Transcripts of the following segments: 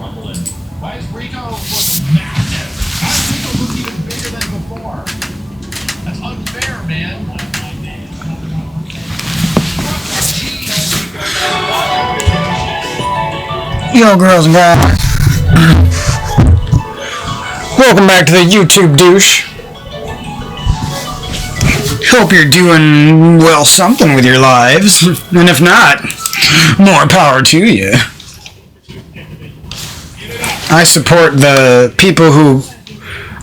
Why is Rico look massive? How does Rico look even bigger than before? That's unfair, man. Yo, girls and guys. Welcome back to the YouTube douche. Hope you're doing, well, something with your lives. And if not, more power to you. I support the people who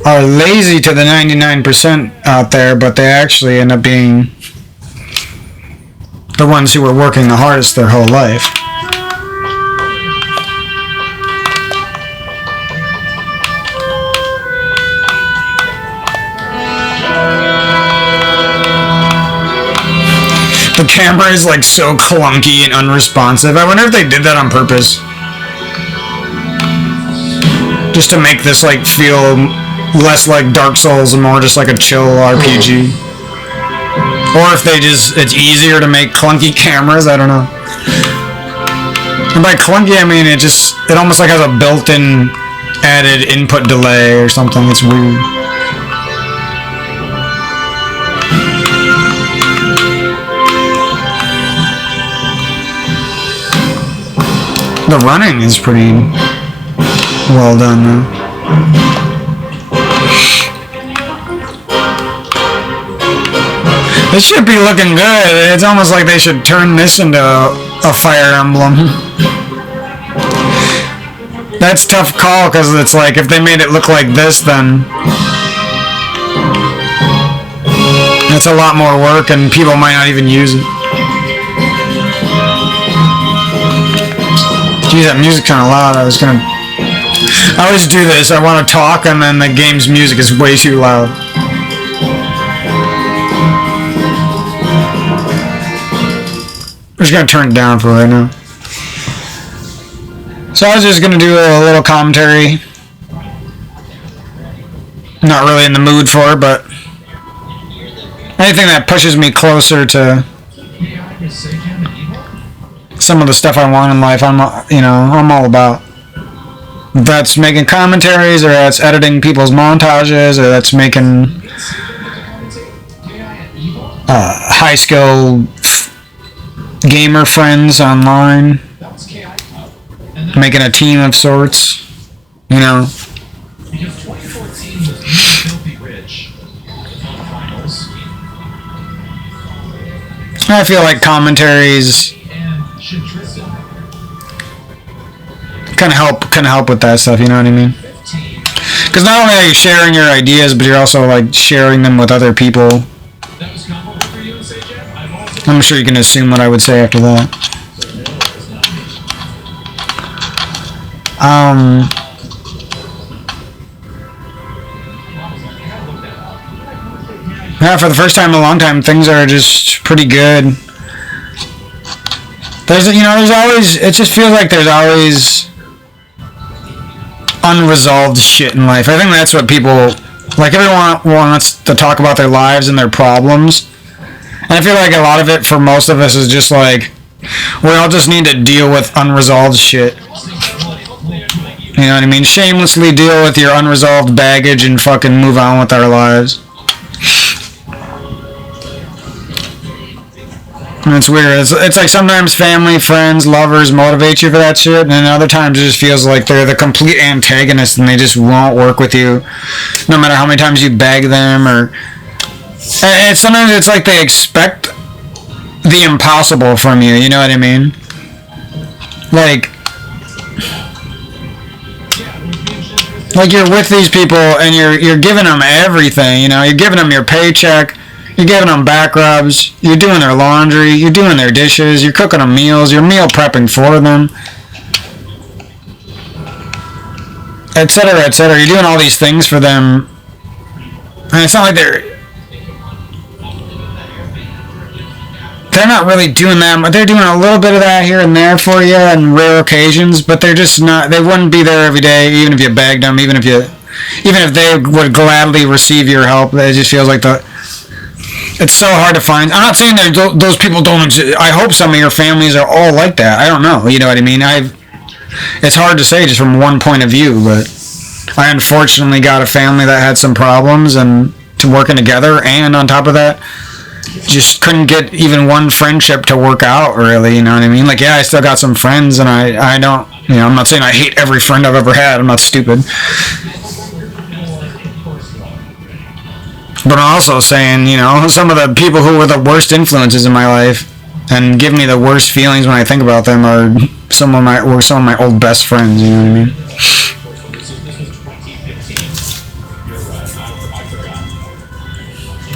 are lazy to the 99% out there, but they actually end up being the ones who were working the hardest their whole life. The camera is like so clunky and unresponsive. I wonder if they did that on purpose. Just to make this like feel less like Dark Souls and more just like a chill RPG. Or if they just, it's easier to make clunky cameras, I don't know. And by clunky I mean it almost like has a built-in added input delay or something. It's weird. The running is pretty well done, though. This should be looking good. It's almost like they should turn this into a Fire Emblem. That's a tough call, because it's like, if they made it look like this, then it's a lot more work, and people might not even use it. Geez, that music's kind of loud. I always do this. I want to talk, and then the game's music is way too loud. I'm just going to turn it down for right now. So I was just going to do a little commentary. Not really in the mood for it, but anything that pushes me closer to some of the stuff I want in life, I'm all about. If that's making commentaries, or that's editing people's montages, or that's making high skill gamer friends online, making a team of sorts, you know. I feel like commentaries kind of help with that stuff, you know what I mean? Because not only are you sharing your ideas, but you're also like sharing them with other people. I'm sure you can assume what I would say after that. Yeah, for the first time in a long time, things are just pretty good. It just feels like there's always unresolved shit in life. I think that's what people, like, everyone wants to talk about their lives and their problems. And I feel like a lot of it, for most of us, is just like, we all just need to deal with unresolved shit. You know what I mean? Shamelessly deal with your unresolved baggage and fucking move on with our lives. And it's weird. It's like sometimes family, friends, lovers motivate you for that shit, and then other times it just feels like they're the complete antagonist and they just won't work with you, no matter how many times you beg them. Or sometimes it's like they expect the impossible from you. You know what I mean? Like you're with these people and you're giving them everything. You know, you're giving them your paycheck. You're giving them back rubs, you're doing their laundry, you're doing their dishes, you're cooking them meals, you're meal prepping for them, etc., etc. You're doing all these things for them, and it's not like they're not really doing that, but they're doing a little bit of that here and there for you on rare occasions, but they're just not, they wouldn't be there every day, even if you begged them, even if they would gladly receive your help. It just feels like it's so hard to find. I'm not saying that those people don't exist. I hope some of your families are all like that. I don't know. You know what I mean? it's hard to say just from one point of view, but I unfortunately got a family that had some problems and to working together, and on top of that, just couldn't get even one friendship to work out, really, you know what I mean? Like, yeah, I still got some friends, and I don't, you know, I'm not saying I hate every friend I've ever had, I'm not stupid. But I'm also saying, you know, some of the people who were the worst influences in my life and give me the worst feelings when I think about them are some of my old best friends, you know what I mean?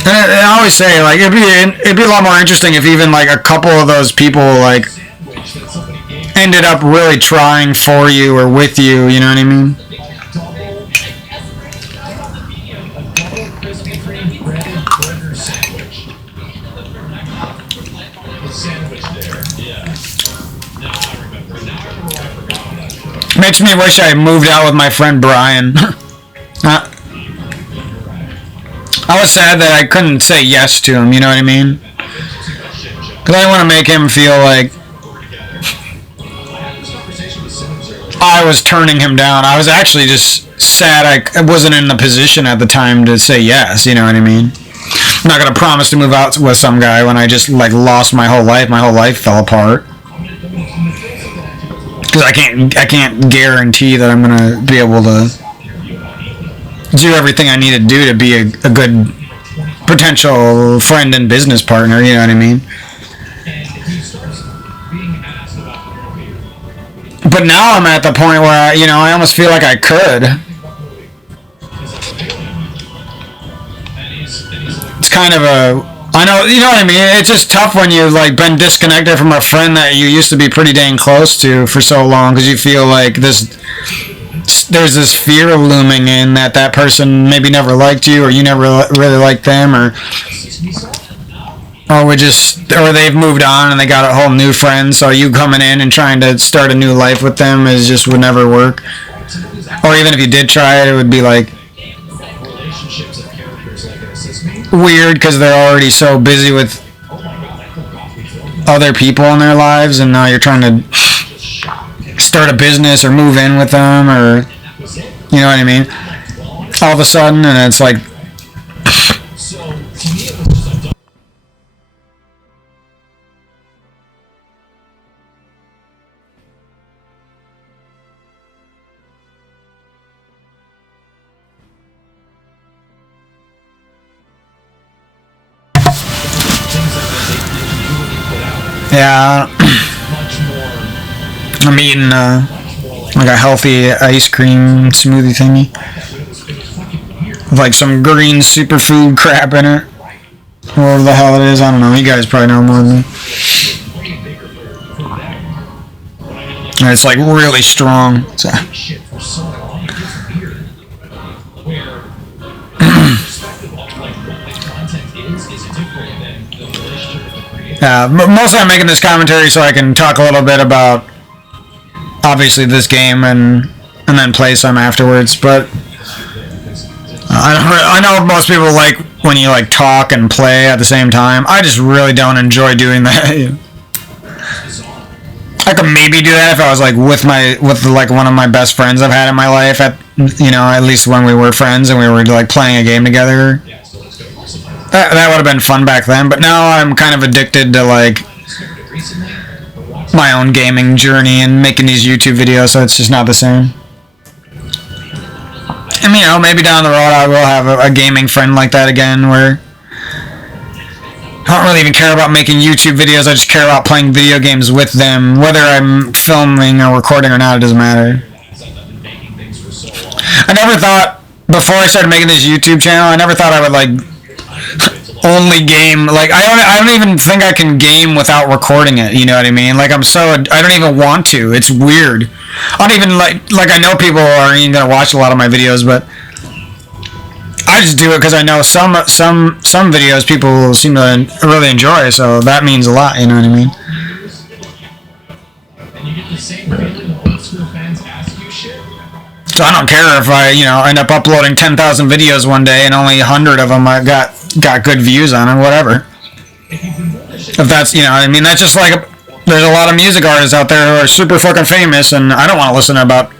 And I always say, like, it'd be a lot more interesting if even, like, a couple of those people, like, ended up really trying for you or with you, you know what I mean? Makes me wish I moved out with my friend Brian. I was sad that I couldn't say yes to him, you know what I mean? Because I didn't want to make him feel like I was turning him down. I was actually just sad I wasn't in the position at the time to say yes, you know what I mean? I'm not going to promise to move out with some guy when I just, like, lost my whole life. My whole life fell apart. Because I can't guarantee that I'm going to be able to do everything I need to do to be a good potential friend and business partner, you know what I mean? But now I'm at the point where, I almost feel like I could. It's kind of I know, you know what I mean? It's just tough when you've, like, been disconnected from a friend that you used to be pretty dang close to for so long, because you feel like there's this fear looming in that person maybe never liked you, or you never really liked them, or they've moved on and they got a whole new friend, so you coming in and trying to start a new life with them would never work. Or even if you did try it, it would be like weird because they're already so busy with other people in their lives, and now you're trying to start a business or move in with them, or you know what I mean, all of a sudden, and it's like yeah. I'm eating like a healthy ice cream smoothie thingy with like some green superfood crap in it. Whatever the hell it is, I don't know. You guys probably know more than me. And it's like really strong. So. Mostly I'm making this commentary so I can talk a little bit about obviously this game and then play some afterwards, but I know most people like when you like talk and play at the same time. I just really don't enjoy doing that. I could maybe do that if I was like with like one of my best friends I've had in my life, at least when we were friends and we were like playing a game together. That would have been fun back then, but now I'm kind of addicted to like my own gaming journey and making these YouTube videos, so it's just not the same. And maybe down the road I will have a gaming friend like that again, where I don't really even care about making YouTube videos, I just care about playing video games with them. Whether I'm filming or recording or not, it doesn't matter. I never thought, before I started making this YouTube channel, I never thought I would like only game, like I don't even think I can game without recording it, you know what I mean? Like I don't even want to. It's weird. I don't even like I know people aren't even gonna watch a lot of my videos, but I just do it because I know some videos people seem to really enjoy, so that means a lot, you know what I mean? And you get the same feeling when old school fans ask you shit. So I don't care if I, end up uploading 10,000 videos one day and only 100 of them I got good views on it, whatever. If that's, that's just like There's a lot of music artists out there who are super fucking famous, and I don't want to listen to about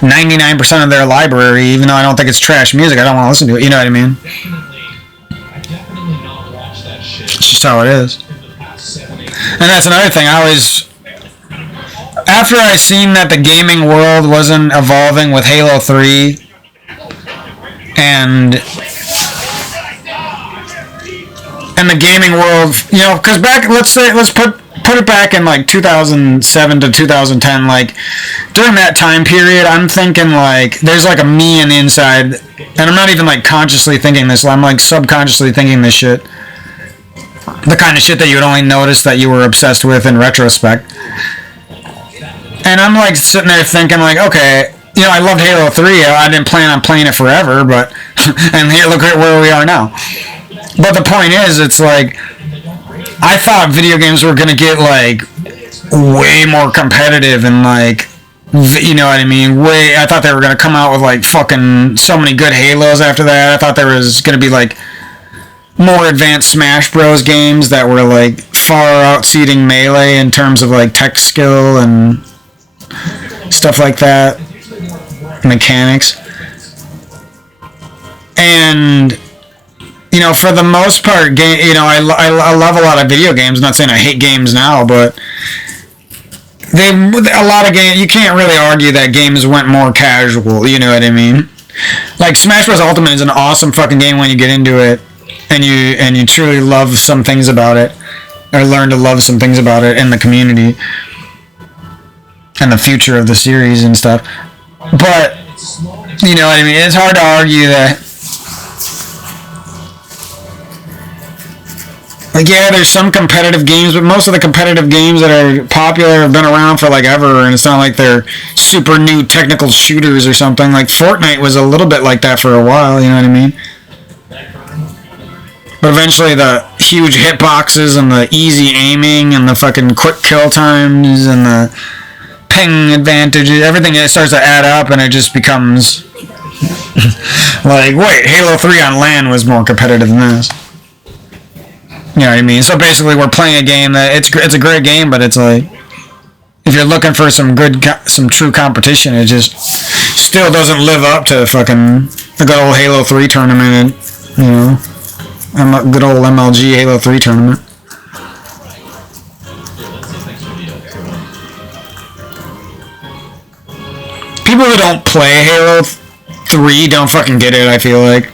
99% of their library, even though I don't think it's trash music. I don't want to listen to it. You know what I mean? I definitely not watched that shit. It's just how it is. In the past 7, 8 And that's another thing. After I seen that the gaming world wasn't evolving with Halo 3, and the gaming world, you know, because let's put it back in like 2007 to 2010, like during that time period, I'm thinking like there's like a me on the inside, and I'm not even like consciously thinking this, I'm like subconsciously thinking this shit, the kind of shit that you would only notice that you were obsessed with in retrospect. And I'm like sitting there thinking like, okay, you know, I loved Halo 3, I didn't plan on playing it forever, but and here, look at where we are now. But the point is, it's like, I thought video games were going to get, like, way more competitive and, like, you know what I mean? I thought they were going to come out with, like, fucking so many good Halos after that. I thought there was going to be, like, more advanced Smash Bros. Games that were, like, far outseating Melee in terms of, like, tech skill and stuff like that. Mechanics. And... you know, for the most part, you know, I love a lot of video games. I'm not saying I hate games now, but a lot of games, you can't really argue that games went more casual, you know what I mean? Like, Smash Bros. Ultimate is an awesome fucking game when you get into it, and you truly love some things about it, or learn to love some things about it in the community, and the future of the series and stuff. But, you know what I mean? It's hard to argue that. Like, yeah, there's some competitive games, but most of the competitive games that are popular have been around for, like, ever, and it's not like they're super new technical shooters or something. Like, Fortnite was a little bit like that for a while, you know what I mean? But eventually the huge hitboxes and the easy aiming and the fucking quick kill times and the ping advantages, everything starts to add up, and it just becomes like, wait, Halo 3 on LAN was more competitive than this. You know what I mean? So basically, we're playing a game that it's a great game, but it's like, if you're looking for some true competition, it just still doesn't live up to fucking the good old Halo 3 tournament, you know, good old MLG Halo 3 tournament. People who don't play Halo 3 don't fucking get it, I feel like.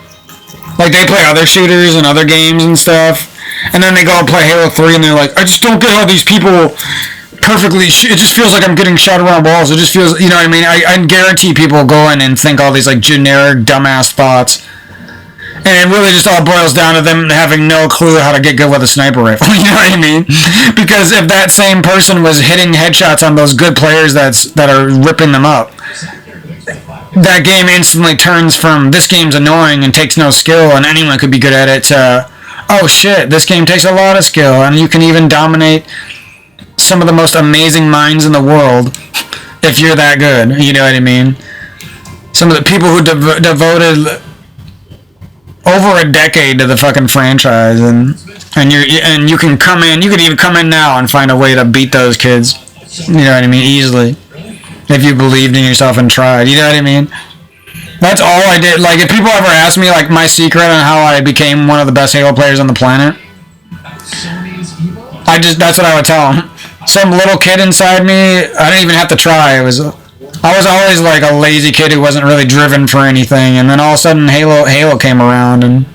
Like, they play other shooters and other games and stuff, and then they go and play Halo 3, and they're like, I just don't get how these people perfectly... it just feels like I'm getting shot around balls. It just feels... you know what I mean? I guarantee people go in and think all these, like, generic, dumbass thoughts. And it really just all boils down to them having no clue how to get good with a sniper rifle. You know what I mean? Because if that same person was hitting headshots on those good players that are ripping them up, that game instantly turns from, this game's annoying and takes no skill and anyone could be good at it, to... oh shit, this game takes a lot of skill, and you can even dominate some of the most amazing minds in the world if you're that good, you know what I mean? Some of the people who devoted over a decade to the fucking franchise, and you can come in, you could even come in now and find a way to beat those kids, you know what I mean, easily, if you believed in yourself and tried, you know what I mean? That's all I did. Like, if people ever ask me, like, my secret on how I became one of the best Halo players on the planet, that's what I would tell them. Some little kid inside me, I didn't even have to try. I was always, like, a lazy kid who wasn't really driven for anything, and then all of a sudden Halo came around, and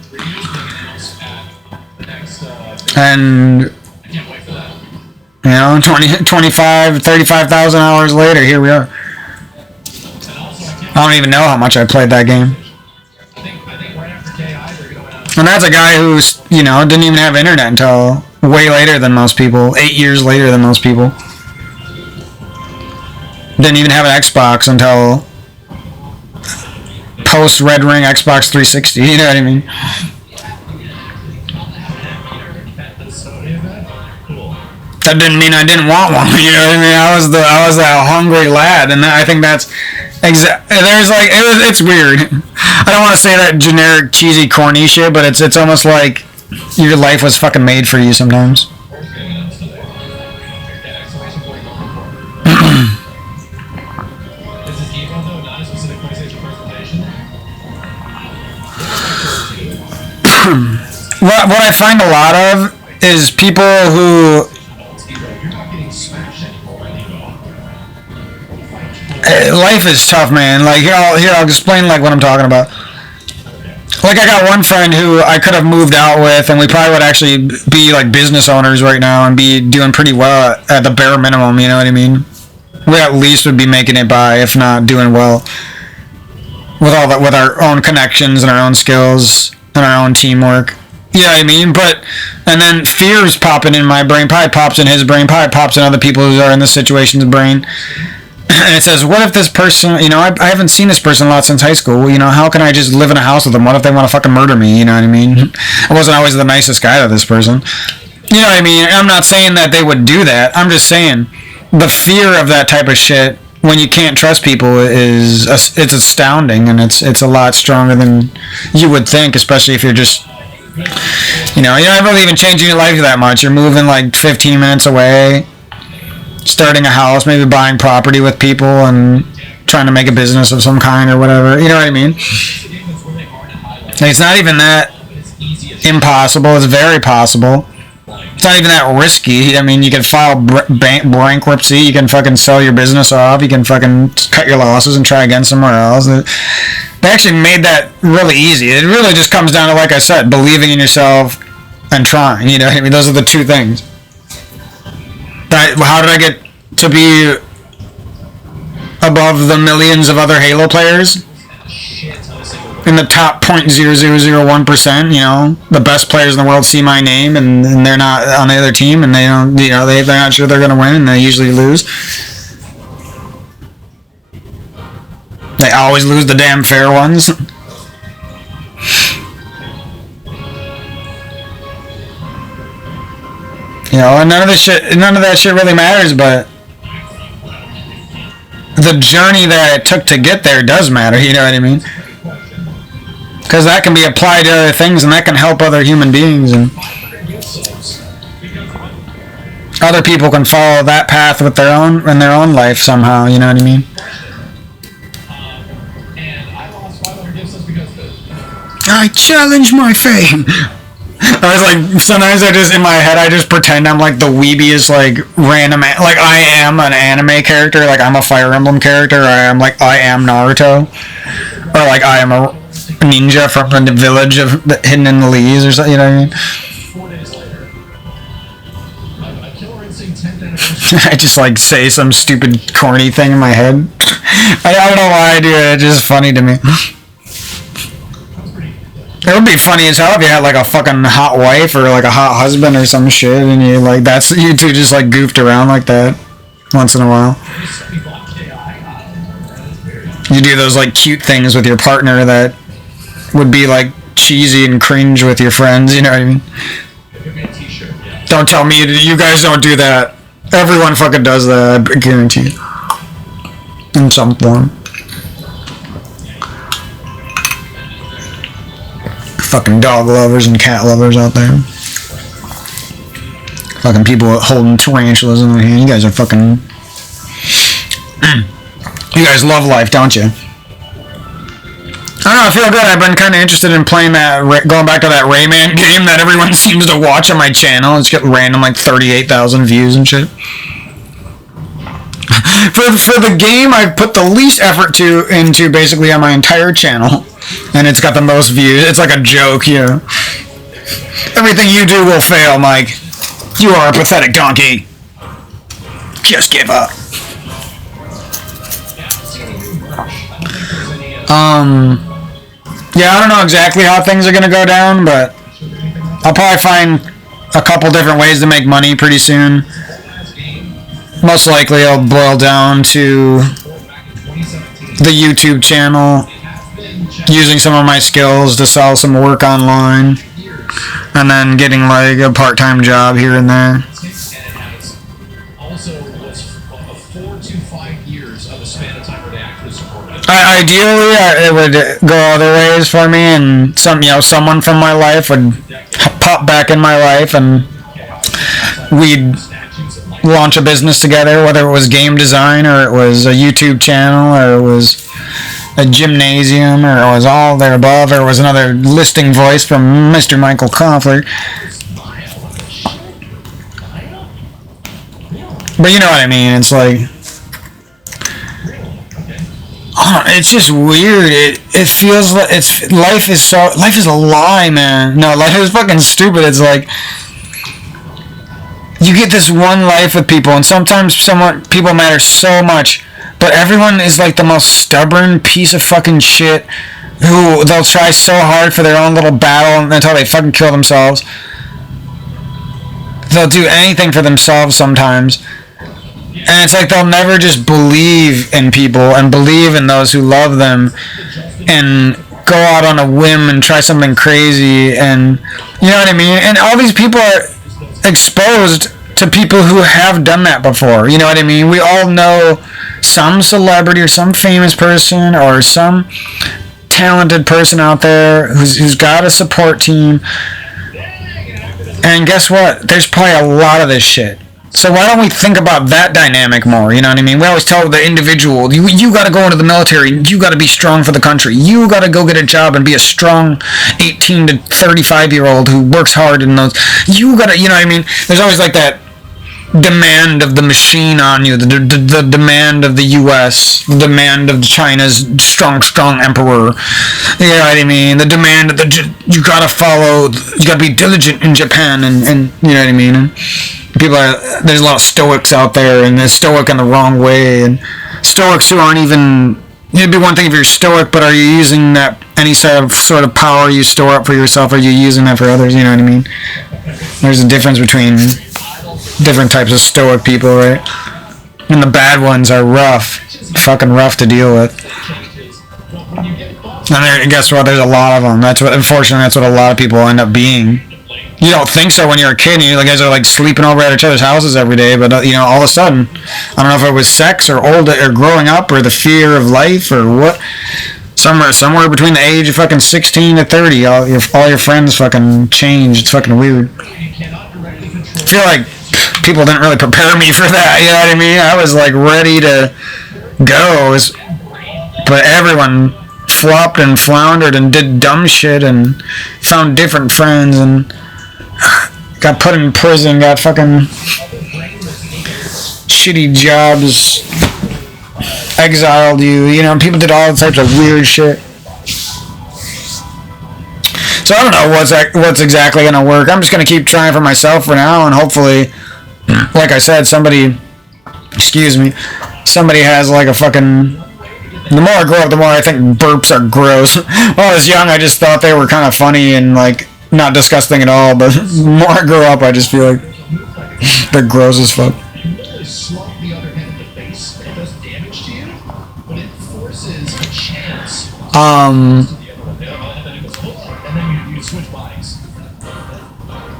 you know, 35,000 hours later, here we are. I don't even know how much I played that game. And that's a guy who's, you know, didn't even have internet until way later than most people. 8 years later than most people. Didn't even have an Xbox until post Red Ring Xbox 360. You know what I mean? That didn't mean I didn't want one. You know what I mean? I was that hungry lad, and I think that's there's like it's weird. I don't want to say that generic, cheesy, corny shit, but it's almost like your life was fucking made for you sometimes. a specific PlayStation presentation. What I find a lot of is people who You're not getting smashed anymore, life is tough, man. Like I'll explain like what I'm talking about. Like I got one friend who I could have moved out with, and we probably would actually be like business owners right now and be doing pretty well at the bare minimum. You know what I mean? We at least would be making it by, if not doing well, with all that, with our own connections and our own skills and our own teamwork. You know what I mean? But and then fears popping in my brain, probably pops in his brain, probably pops in other people who are in this situation's brain. And it says, what if this person, you know, I haven't seen this person a lot since high school. You know, how can I just live in a house with them? What if they want to fucking murder me? You know what I mean? I wasn't always the nicest guy to this person. You know what I mean? I'm not saying that they would do that. I'm just saying the fear of that type of shit when you can't trust people is it's astounding, and it's a lot stronger than you would think, especially if you're just, you know, you're not really even changing your life that much. You're moving like 15 minutes away, starting a house, maybe buying property with people and trying to make a business of some kind or whatever. You know what I mean? Like, it's not even that impossible. It's very possible. It's not even that risky. I mean, you can file bankruptcy. You can fucking sell your business off. You can fucking cut your losses and try again somewhere else. They actually made that really easy. It really just comes down to, like I said, believing in yourself and trying. You know what I mean? Those are the two things. How did I get to be above the millions of other Halo players? In the top 0.0001%, you know, the best players in the world see my name, and they're not on the other team, and they don't, you know, they're not sure they're going to win, and they usually lose. They always lose the damn fair ones. You know, and none of that shit really matters, but the journey that it took to get there does matter, you know what I mean? Because that can be applied to other things, and that can help other human beings, and other people can follow that path with their own life somehow, you know what I mean? I challenge my fame. I was like, sometimes in my head, I just pretend I'm like the weebiest, like, random, like, I am an anime character, like, I'm a Fire Emblem character, or I am Naruto, or like, I am a ninja from the village hidden in the leaves, or something, you know what I mean? 4 days later, a Killer Instinct 10th I just, like, say some stupid, corny thing in my head. I don't know why I do it, it's just funny to me. It would be funny as hell if you had like a fucking hot wife or like a hot husband or some shit, and you like you two just like goofed around like that once in a while. You do those like cute things with your partner that would be like cheesy and cringe with your friends, you know what I mean? Don't tell me you guys don't do that. Everyone fucking does that, I guarantee you. In some form. Fucking dog lovers and cat lovers out there. Fucking people holding tarantulas in their hand. You guys are fucking... You guys love life, don't you? I don't know, I feel good. I've been kind of interested in playing that, going back to that Rayman game that everyone seems to watch on my channel. It's got random like 38,000 views and shit. For the game I've put the least effort into basically on my entire channel. And it's got the most views. It's like a joke, you know. Everything you do will fail, Mike. You are a pathetic donkey. Just give up. Yeah, I don't know exactly how things are gonna go down, but I'll probably find a couple different ways to make money pretty soon. Most likely I'll boil down to the YouTube channel, using some of my skills to sell some work online, and then getting like a part-time job here and there. Ideally, it would go other ways for me, and someone from my life would pop back in my life, and we'd launch a business together, whether it was game design or it was a YouTube channel or it was a gymnasium, or it was all there above, or it was another listing voice from Mr. Michael Koffler. But you know what I mean, it's like, oh, it's just weird. It feels like life is a lie, man. No, life is fucking stupid. It's like, you get this one life with people, and sometimes people matter so much, but everyone is like the most stubborn piece of fucking shit who they'll try so hard for their own little battle until they fucking kill themselves. They'll do anything for themselves sometimes. And it's like they'll never just believe in people and believe in those who love them and go out on a whim and try something crazy, and you know what I mean? And all these people are exposed to people who have done that before. You know what I mean? We all know some celebrity or some famous person or some talented person out there who's got a support team. And guess what? There's probably a lot of this shit. So why don't we think about that dynamic more? You know what I mean? We always tell the individual, you got to go into the military. You got to be strong for the country. You got to go get a job and be a strong 18 to 35-year-old who works hard in those. You got to, you know what I mean? There's always like that demand of the machine on you, the demand of the U.S., the demand of China's strong emperor. You know what I mean? The demand of you got to follow, you got to be diligent in Japan, and you know what I mean? And there's a lot of stoics out there, and they're stoic in the wrong way, and stoics who aren't even, it'd be one thing if you're stoic, but are you using that, any sort of power you store up for yourself, are you using that for others? You know what I mean? There's a difference between different types of stoic people, right? And the bad ones are fucking rough to deal with. And guess what? There's a lot of them. Unfortunately, that's what a lot of people end up being. You don't think so when you're a kid, and you guys are like sleeping over at each other's houses every day, but all of a sudden, I don't know if it was sex or growing up or the fear of life or what. Somewhere between the age of fucking 16 to 30, all your friends fucking change. It's fucking weird. I feel like people didn't really prepare me for that, you know what I mean? I was like ready to go, but everyone flopped and floundered and did dumb shit and found different friends and got put in prison, got fucking shitty jobs, exiled you, people did all types of weird shit. So I don't know what's exactly going to work. I'm just going to keep trying for myself for now, and hopefully, like I said, somebody has like a fucking... The more I grow up, the more I think burps are gross. When I was young, I just thought they were kind of funny and like not disgusting at all, but the more I grow up, I just feel like they're gross as fuck.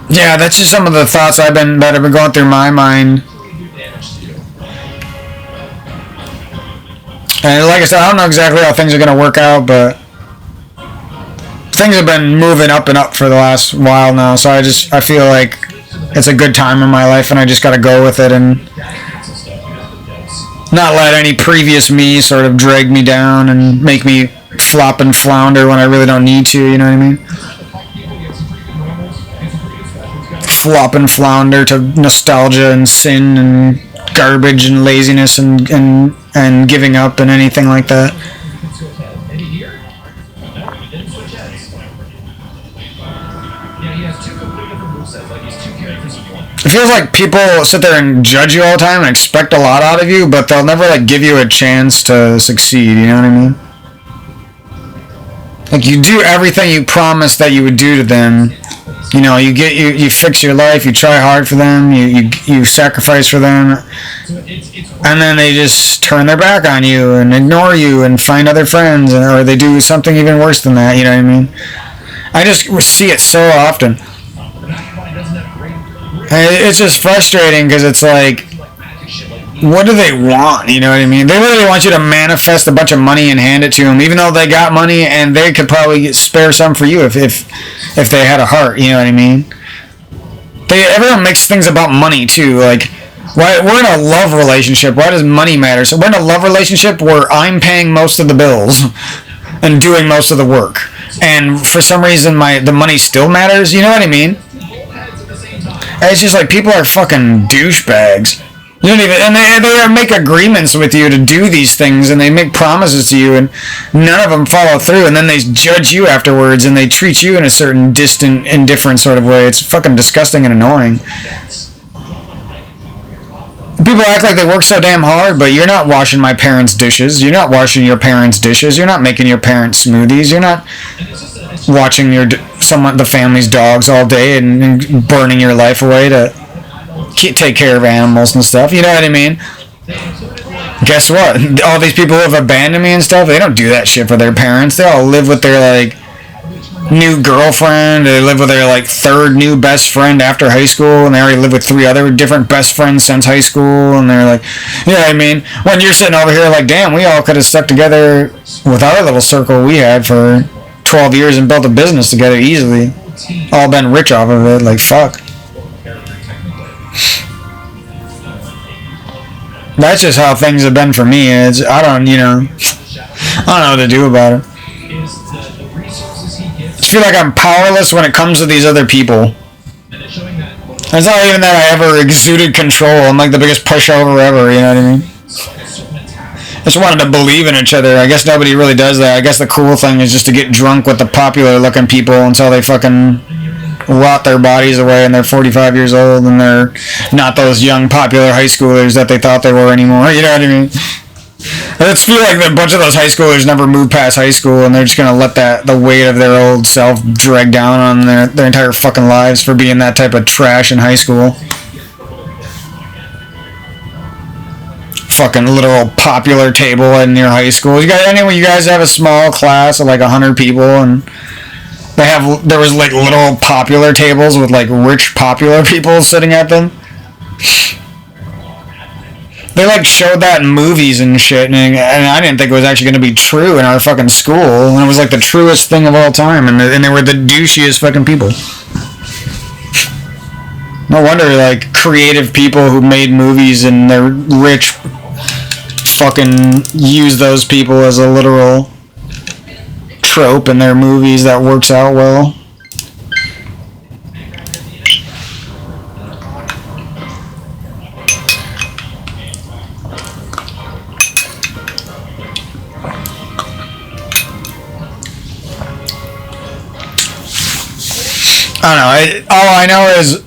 Yeah, that's just some of the thoughts that have been going through my mind. And like I said, I don't know exactly how things are going to work out, but things have been moving up and up for the last while now, so I feel like it's a good time in my life, and I just got to go with it and not let any previous me sort of drag me down and make me flop and flounder when I really don't need to, you know what I mean? Flop and flounder to nostalgia and sin and garbage and laziness and giving up and anything like that. It feels like people sit there and judge you all the time and expect a lot out of you, but they'll never like give you a chance to succeed, you know what I mean? Like, you do everything you promised that you would do to them. You fix your life, you try hard for them, you sacrifice for them, and then they just turn their back on you and ignore you and find other friends, or they do something even worse than that, you know what I mean? I just see it so often. It's just frustrating because it's like, what do they want? You know what I mean? They literally want you to manifest a bunch of money and hand it to them, even though they got money and they could probably spare some for you if they had a heart. You know what I mean? Everyone makes things about money too. Like Why we're in a love relationship? Why does money matter? So we're in a love relationship where I'm paying most of the bills and doing most of the work, and for some reason the money still matters. You know what I mean? And it's just like people are fucking douchebags. You don't even, and they make agreements with you to do these things, and they make promises to you, and none of them follow through, and then they judge you afterwards, and they treat you in a certain distant, indifferent sort of way. It's fucking disgusting and annoying. People act like they work so damn hard, but you're not washing my parents' dishes. You're not washing your parents' dishes. You're not making your parents' smoothies. You're not watching the family's dogs all day and burning your life away to take care of animals and stuff. You know what I mean? Guess what? All these people who have abandoned me and stuff, they don't do that shit for their parents. They all live with their, like, new girlfriend. They live with their, like, third new best friend after high school, and they already live with 3 other different best friends since high school, and they're like, you know what I mean? When you're sitting over here like, damn, we all could have stuck together with our little circle we had for 12 years and built a business together easily. All been rich off of it. Like, fuck. That's just how things have been for me. I don't know what to do about it. I feel like I'm powerless when it comes to these other people. It's not even that I ever exuded control. I'm like the biggest pushover ever, you know what I mean? I just wanted to believe in each other. I guess nobody really does that. I guess the cool thing is just to get drunk with the popular looking people until they fucking rot their bodies away and they're 45 years old and they're not those young popular high schoolers that they thought they were anymore. You know what I mean? I just feel like a bunch of those high schoolers never moved past high school, and they're just gonna let the weight of their old self drag down on their entire fucking lives for being that type of trash in high school. Fucking literal popular table in your high school. You guys have a small class of like 100 people, and there was like little popular tables with like rich popular people sitting at them. They like showed that in movies and shit, and I didn't think it was actually going to be true in our fucking school, and it was like the truest thing of all time, and they were the douchiest fucking people. No wonder like creative people who made movies and they're rich fucking use those people as a literal trope in their movies that works out well. I don't know. All I know is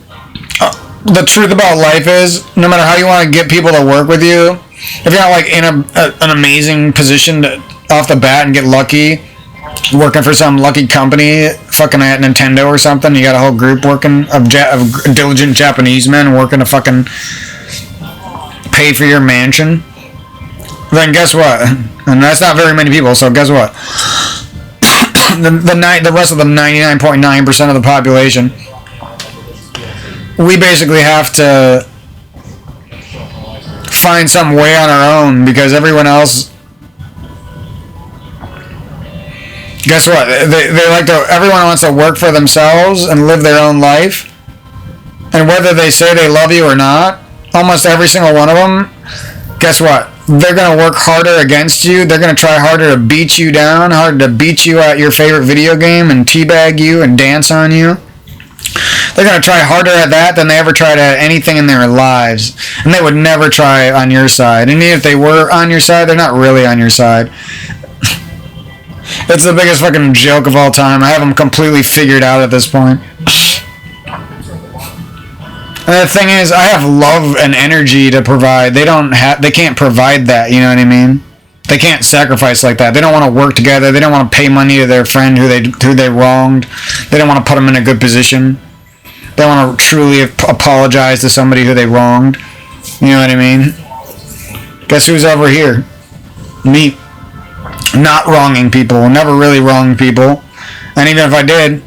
the truth about life is no matter how you want to get people to work with you, if you're not like in an amazing position off the bat and get lucky, working for some lucky company, fucking at Nintendo or something, you got a whole group working of diligent Japanese men working to fucking pay for your mansion, then guess what? And that's not very many people, so guess what? The rest of the 99.9% of the population, we basically have to find some way on our own because everyone else, guess what? Everyone wants to work for themselves and live their own life, and whether they say they love you or not, almost every single one of them, guess what? They're going to work harder against you. They're going to try harder to beat you down, harder to beat you at your favorite video game and teabag you and dance on you. They're going to try harder at that than they ever tried at anything in their lives. And they would never try on your side. And even if they were on your side, they're not really on your side. It's the biggest fucking joke of all time. I have them completely figured out at this point. And the thing is, I have love and energy to provide. They can't provide that, you know what I mean? They can't sacrifice like that. They don't want to work together. They don't want to pay money to their friend who they wronged. They don't want to put them in a good position. They want to truly apologize to somebody who they wronged. You know what I mean? Guess who's over here? Me. Not wronging people. Never really wronged people. And even if I did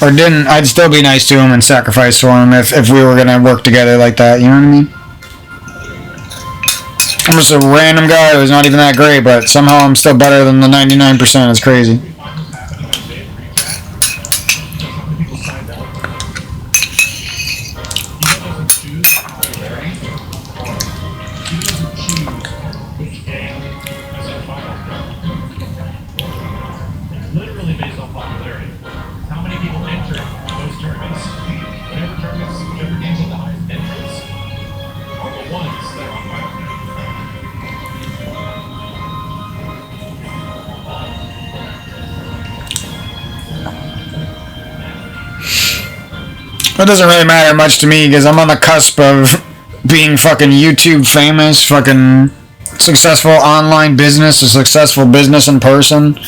or didn't, I'd still be nice to them and sacrifice for them if we were going to work together like that. You know what I mean? I'm just a random guy who's not even that great, but somehow I'm still better than the 99%. It's crazy. literally based on popularity. How many people enter those tournaments? Whatever games with the highest entrance are the ones that are on fire. It doesn't really matter much to me because I'm on the cusp of being fucking YouTube famous, fucking successful online business, a successful business in person.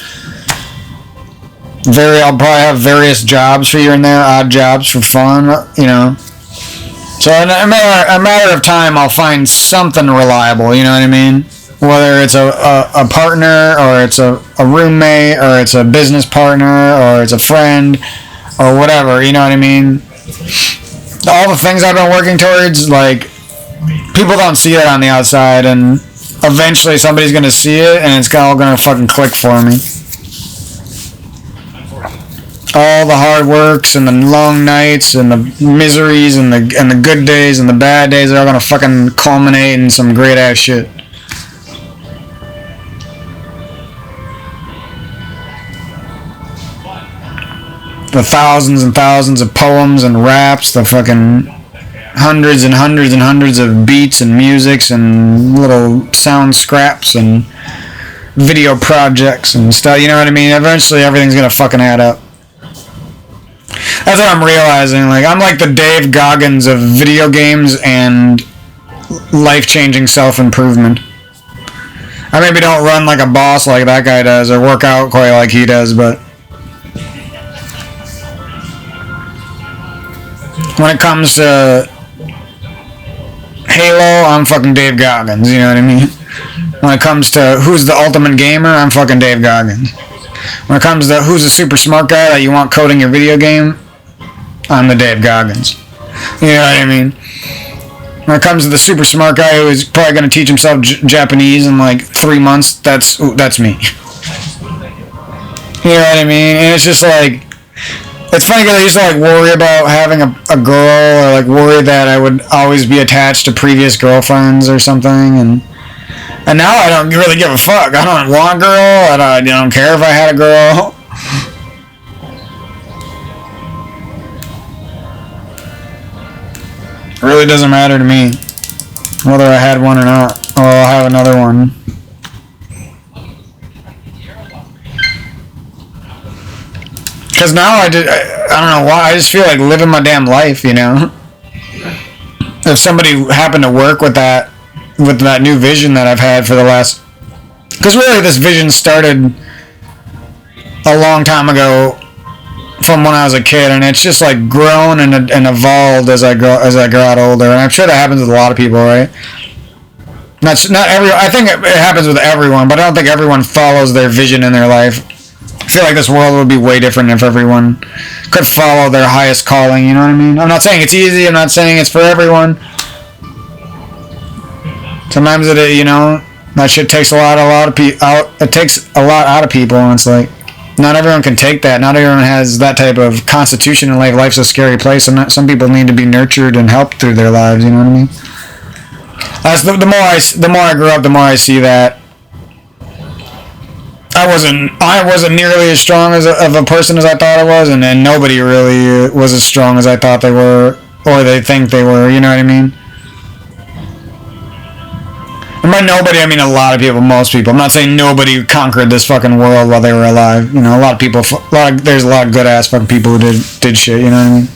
I'll probably have various jobs here and there, odd jobs for fun, you know. So in a matter of time, I'll find something reliable, you know what I mean? Whether it's a partner, or it's a roommate, or it's a business partner, or it's a friend, or whatever, you know what I mean? All the things I've been working towards, like, people don't see it on the outside, and eventually somebody's gonna see it, and it's all gonna fucking click for me. All the hard works and the long nights and the miseries and the good days and the bad days are all gonna fucking culminate in some great ass shit. The thousands and thousands of poems and raps, the fucking hundreds and hundreds and hundreds of beats and musics and little sound scraps and video projects and stuff, you know what I mean? Eventually everything's gonna fucking add up. That's what I'm realizing. Like, I'm like the Dave Goggins of video games and life-changing self-improvement. I maybe don't run like a boss like that guy does, or work out quite like he does, but when it comes to Halo, I'm fucking Dave Goggins, you know what I mean? When it comes to who's the ultimate gamer, I'm fucking Dave Goggins. When it comes to who's the super smart guy that you want coding your video game, I'm the Dave Goggins. You know what I mean? When it comes to the super smart guy who is probably going to teach himself Japanese in like 3 months, that's me. You know what I mean? And it's just like, it's funny because I used to like worry about having a girl, or like worry that I would always be attached to previous girlfriends or something, and now I don't really give a fuck. I don't want a girl. I don't care if I had a girl. It really doesn't matter to me whether I had one or not, or I'll have another one. Because now I don't know why, I just feel like living my damn life, you know? If somebody happened to work with that new vision that I've had for the last... Because really this vision started a long time ago from when I was a kid, and it's just like grown and evolved as I got older, and I'm sure that happens with a lot of people, right? I think it happens with everyone, but I don't think everyone follows their vision in their life. I feel like this world would be way different if everyone could follow their highest calling, you know what I mean? I'm not saying it's easy, I'm not saying it's for everyone. Sometimes that shit takes it takes a lot out of people, and it's like, not everyone can take that. Not everyone has that type of constitution in life. Life's a scary place, and some people need to be nurtured and helped through their lives, you know what I mean? The more I grow up, the more I see that I wasn't nearly as strong of a person as I thought I was, and then nobody really was as strong as I thought they were, or they think they were, you know what I mean? And by nobody, I mean a lot of people, most people. I'm not saying nobody conquered this fucking world while they were alive. You know, a lot of people, there's a lot of good ass fucking people who did shit, you know what I mean?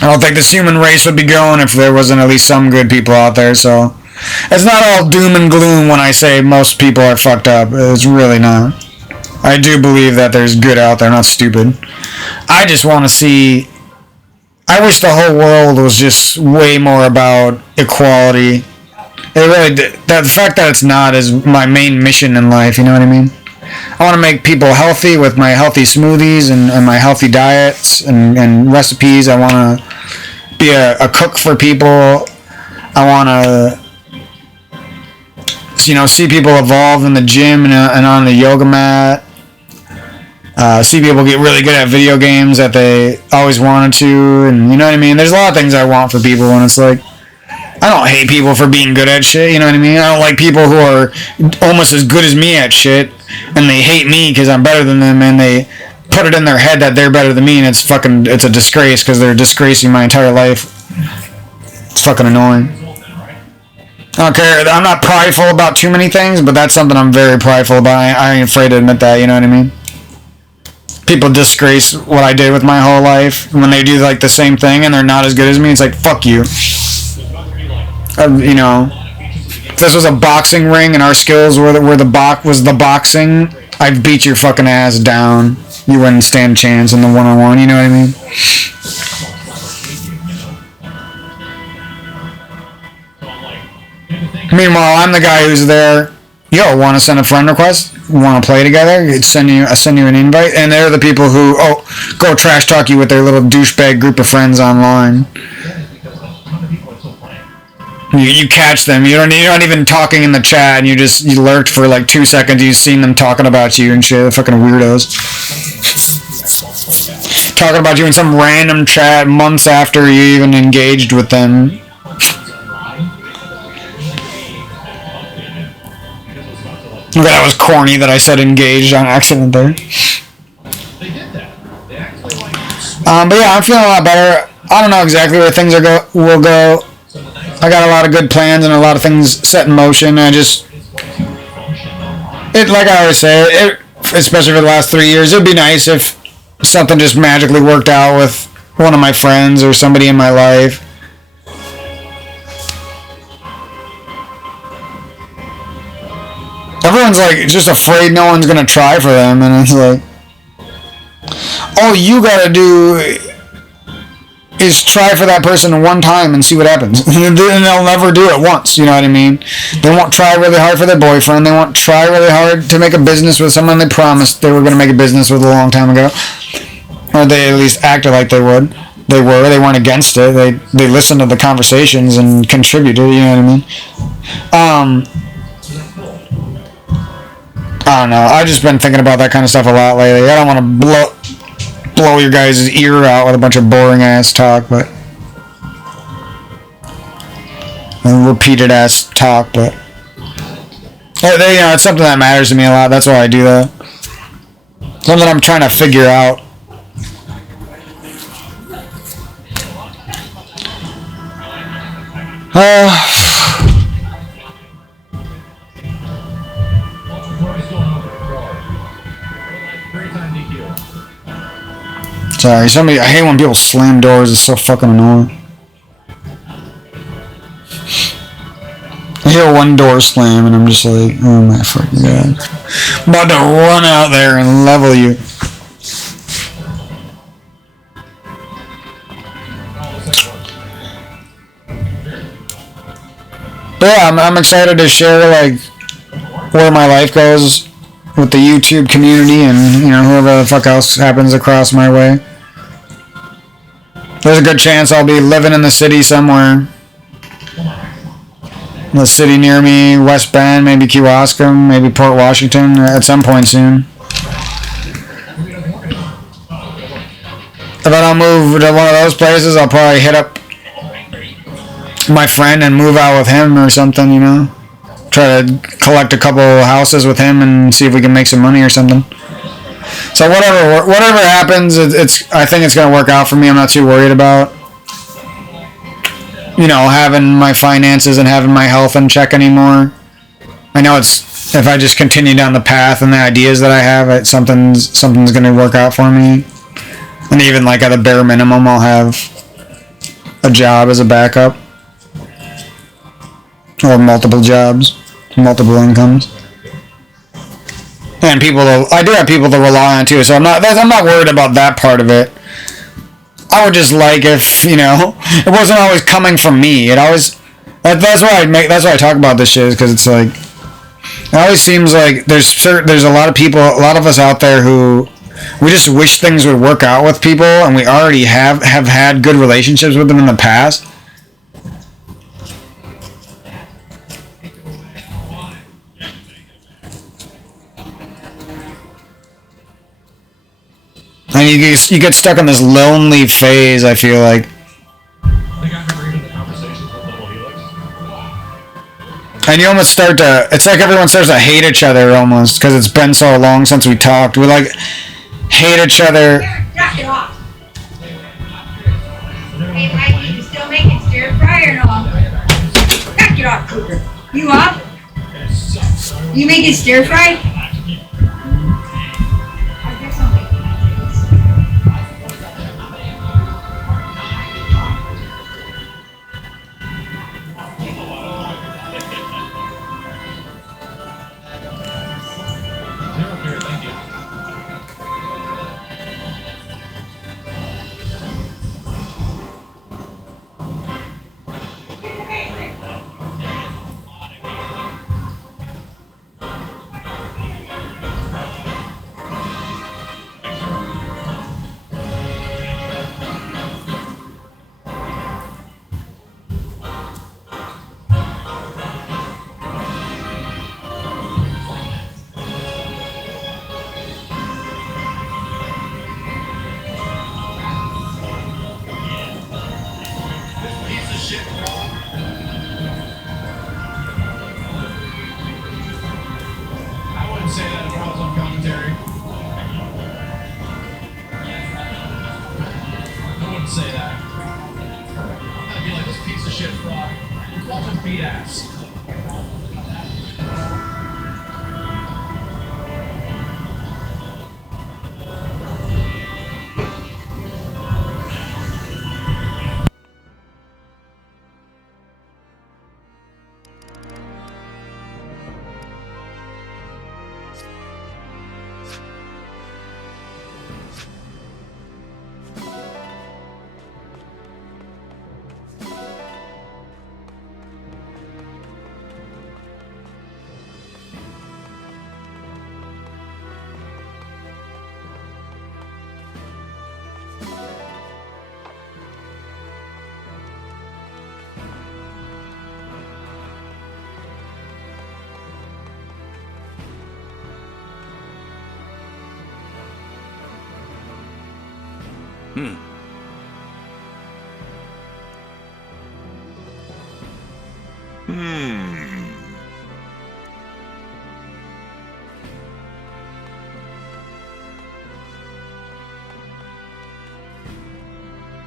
I don't think this human race would be going if there wasn't at least some good people out there, so... It's not all doom and gloom when I say most people are fucked up. It's really not. I do believe that there's good out there, not stupid. I just want to see... I wish the whole world was just way more about equality. It really... The fact that it's not is my main mission in life, you know what I mean? I want to make people healthy with my healthy smoothies and my healthy diets and recipes. I want to be a cook for people. I want to... see people evolve in the gym and on the yoga mat. See people get really good at video games that they always wanted to, and you know what I mean? There's a lot of things I want for people, and it's like, I don't hate people for being good at shit, you know what I mean? I don't like people who are almost as good as me at shit. and they hate me because I'm better than them, and they put it in their head that they're better than me, and it's a disgrace because they're disgracing my entire life. It's fucking annoying. I don't care. I'm not prideful about too many things, but that's something I'm very prideful about. I ain't afraid to admit that, you know what I mean? People disgrace what I did with my whole life. When they do like the same thing and they're not as good as me, it's like, fuck you. You know, if this was a boxing ring and our skills were the boxing, I'd beat your fucking ass down. You wouldn't stand a chance in the one-on-one, you know what I mean? Meanwhile, I'm the guy who's there. Yo, want to send a friend request? Want to play together? I send you an invite, and they're the people who go trash talk you with their little douchebag group of friends online. You catch them. You're not even talking in the chat, and you lurked for like 2 seconds. You've seen them talking about you and shit. They're fucking weirdos. Talking about you in some random chat months after you even engaged with them. Okay, that was corny that I said engaged on accident there. But yeah, I'm feeling a lot better. I don't know exactly where things will go. I got a lot of good plans and a lot of things set in motion. Like I always say, especially for the last 3 years, it'd be nice if something just magically worked out with one of my friends or somebody in my life. Everyone's like just afraid no one's gonna try for them, and it's like, all you gotta do is try for that person one time and see what happens. And they'll never do it once, you know what I mean? They won't try really hard for their boyfriend. They won't try really hard to make a business with someone they promised they were gonna make a business with a long time ago, or they at least acted like they would. They weren't against it. They listened to the conversations and contributed. You know what I mean? I don't know. I've just been thinking about that kind of stuff a lot lately. I don't want to blow your guys' ear out with a bunch of boring ass talk, but repeated ass talk, but it's something that matters to me a lot. That's why I do that. Something I'm trying to figure out. Sorry, I hate when people slam doors. It's so fucking annoying. I hear one door slam and I'm just like, oh my fucking god. I'm about to run out there and level you. But yeah, I'm excited to share like where my life goes with the YouTube community and whoever the fuck else happens across my way. There's a good chance I'll be living in the city somewhere. The city near me, West Bend, maybe Kewaskum, maybe Port Washington at some point soon. If I don't move to one of those places, I'll probably hit up my friend and move out with him or something, Try to collect a couple houses with him and see if we can make some money or something. So whatever happens, I think it's gonna work out for me. I'm not too worried about having my finances and having my health in check anymore. I know if I just continue down the path and the ideas that I have, something's gonna work out for me. And even like at a bare minimum, I'll have a job as a backup. Or multiple jobs, multiple incomes, and I do have people to rely on too. So I'm not worried about that part of it. I would just like if it wasn't always coming from me. That's why I talk about this shit, because it's like it always seems like there's a lot of people, a lot of us out there who we just wish things would work out with people, and we already have had good relationships with them in the past. And you get stuck in this lonely phase, I feel like. And you almost start to, it's like everyone starts to hate each other almost, because it's been so long since we talked. We like hate each other. Knock it off. Hey, Mikey, you still making stir fry or no? Knock it off, Cooper. You up? You making stir fry? I guess I'll make Thank you. Piece of shit. I wouldn't say that if I was on commentary. I wouldn't say that. I'd be like, this piece of shit fraud. Watch him beat ass.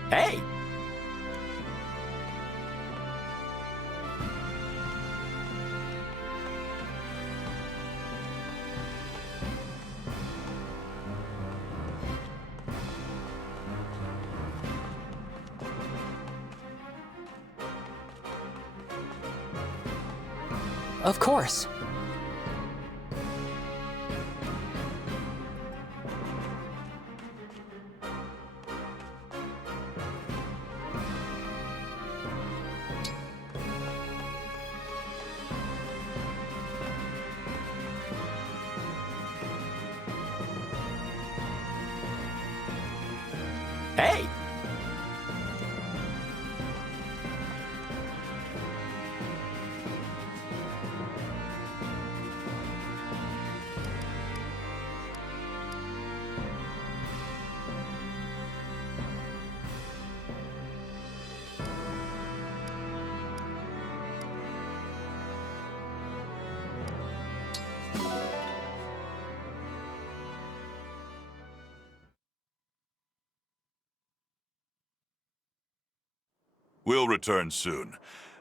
Hey! Of course. Hey! We'll return soon.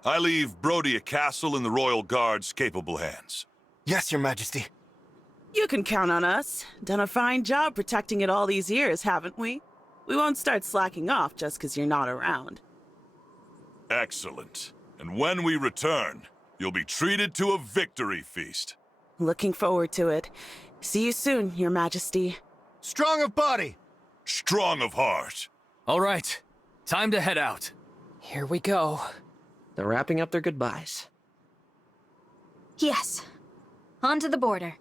I leave Brodia Castle in the Royal Guard's capable hands. Yes, Your Majesty. You can count on us. Done a fine job protecting it all these years, haven't we? We won't start slacking off just because you're not around. Excellent. And when we return, you'll be treated to a victory feast. Looking forward to it. See you soon, Your Majesty. Strong of body. Strong of heart. All right, time to head out. Here we go. They're wrapping up their goodbyes. Yes. On to the border.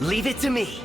Leave it to me.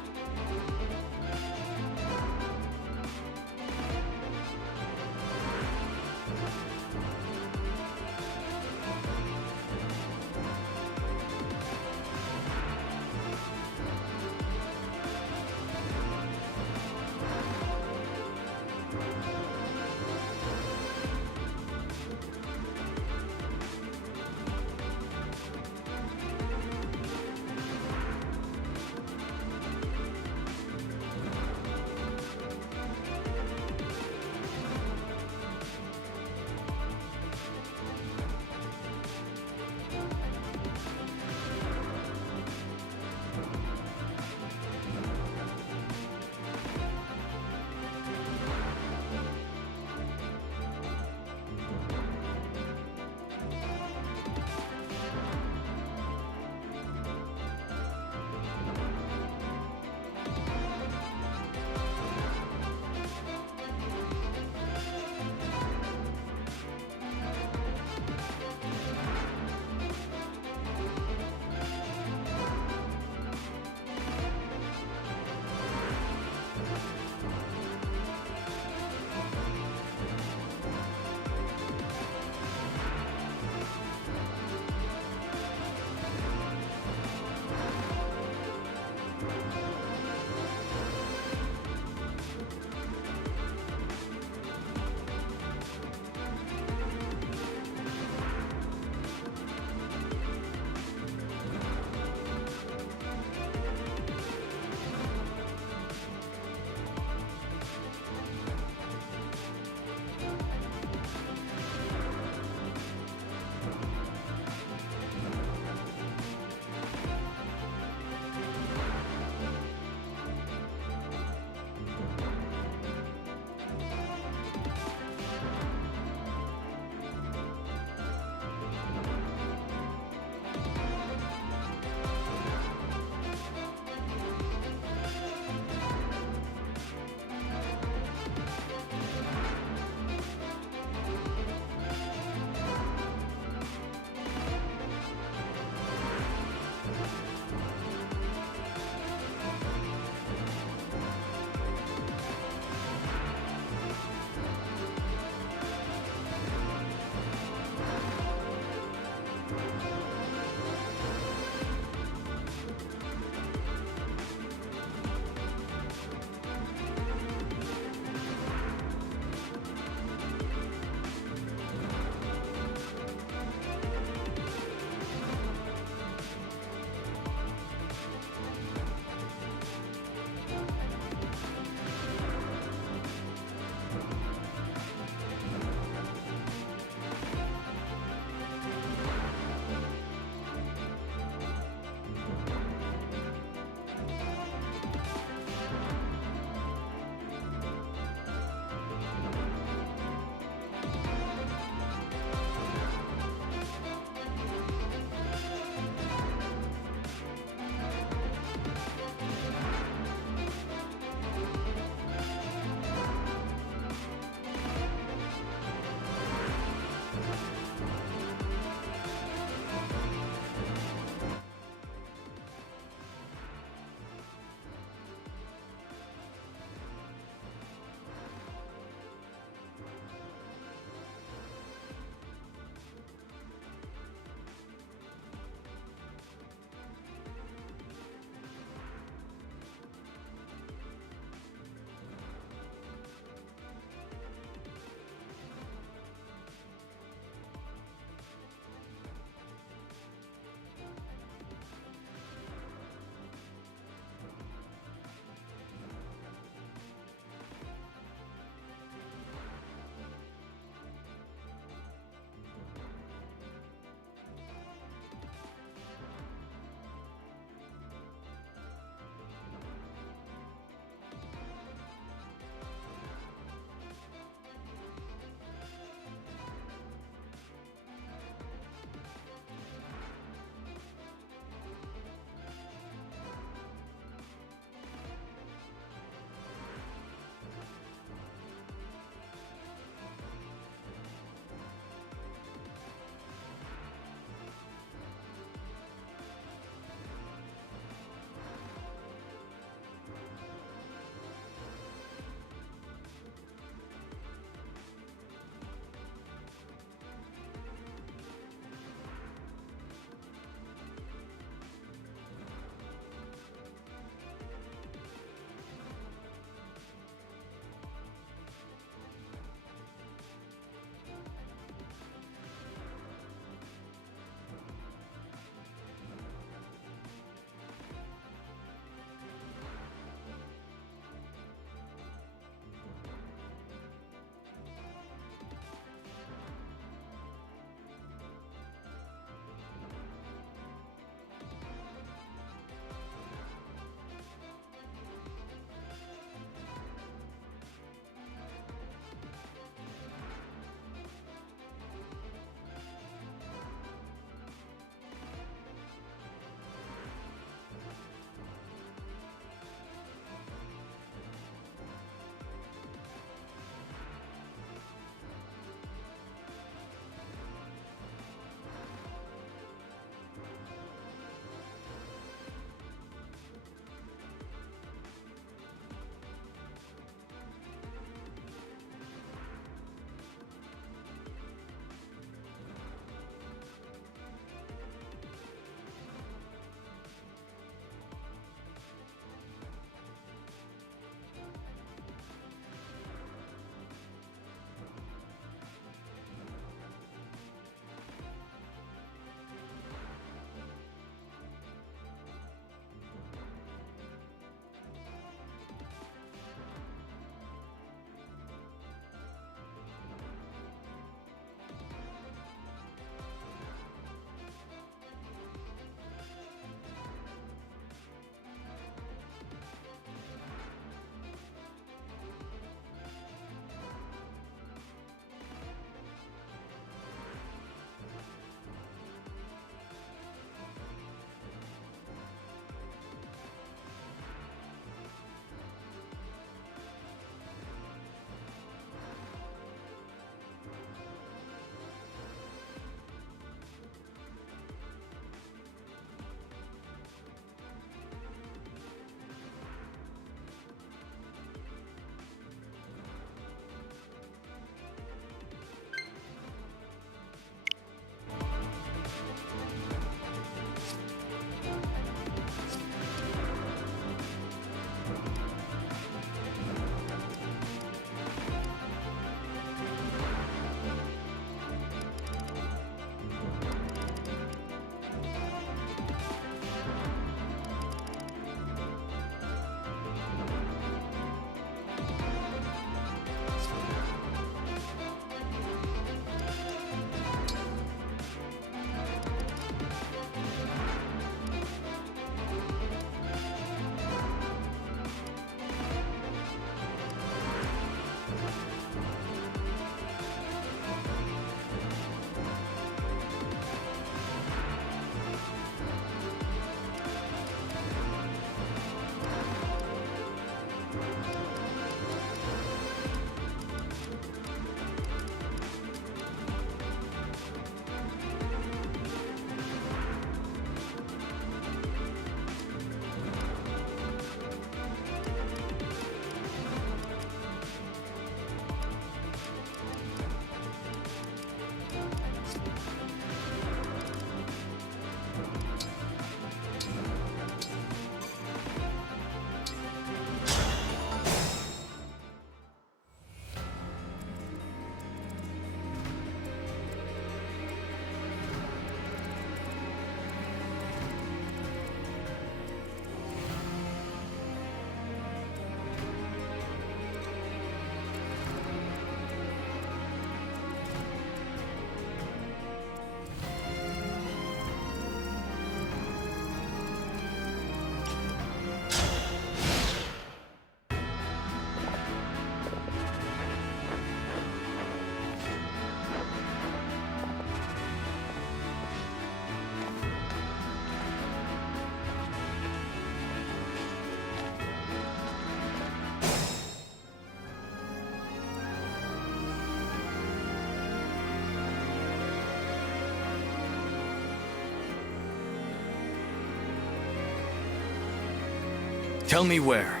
Tell me where.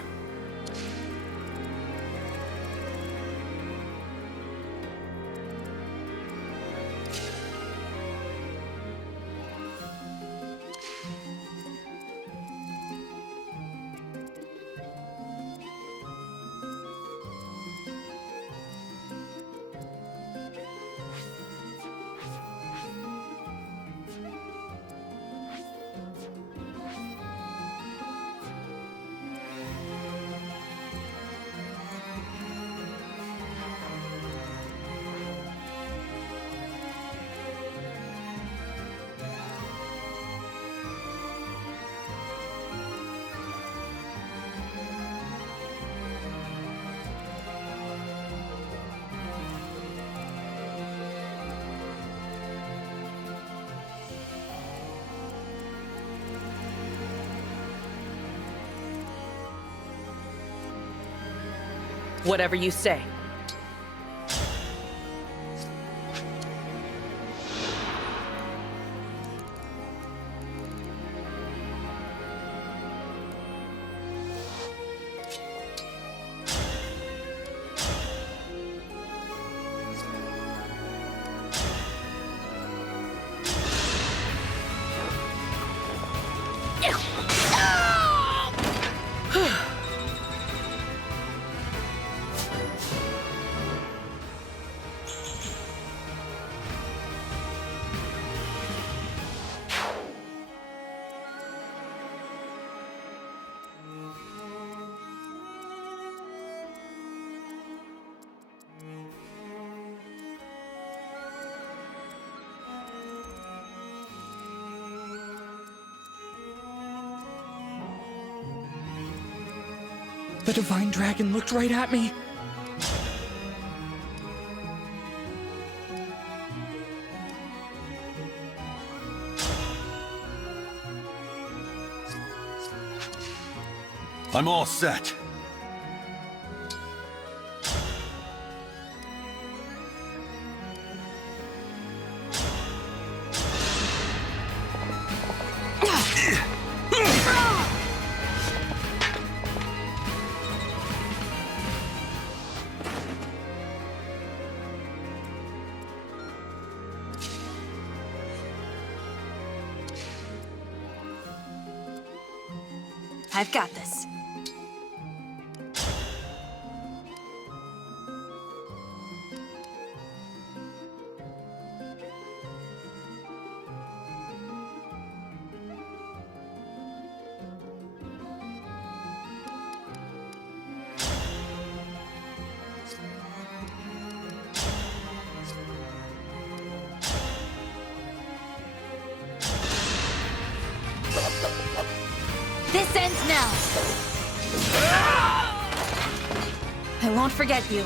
Whatever you say. The Divine Dragon looked right at me. I'm all set. I've got this. This ends now. I won't forget you.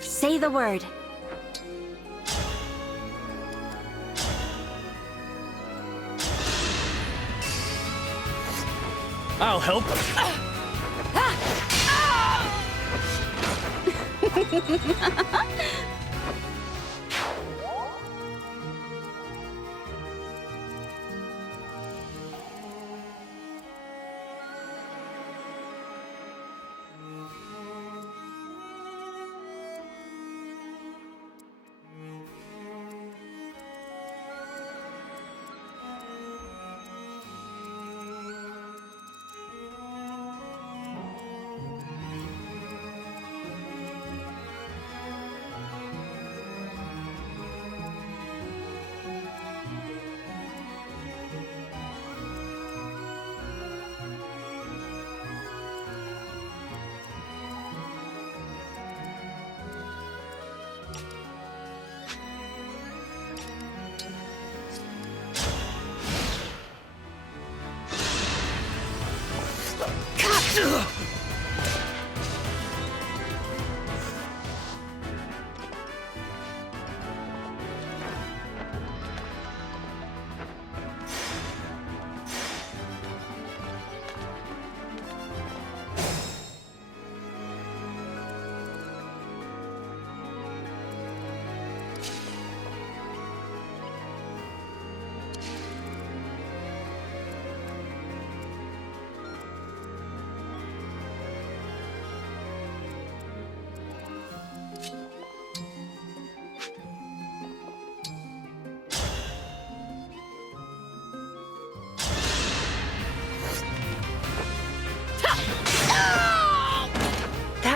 Say the word. I'll help.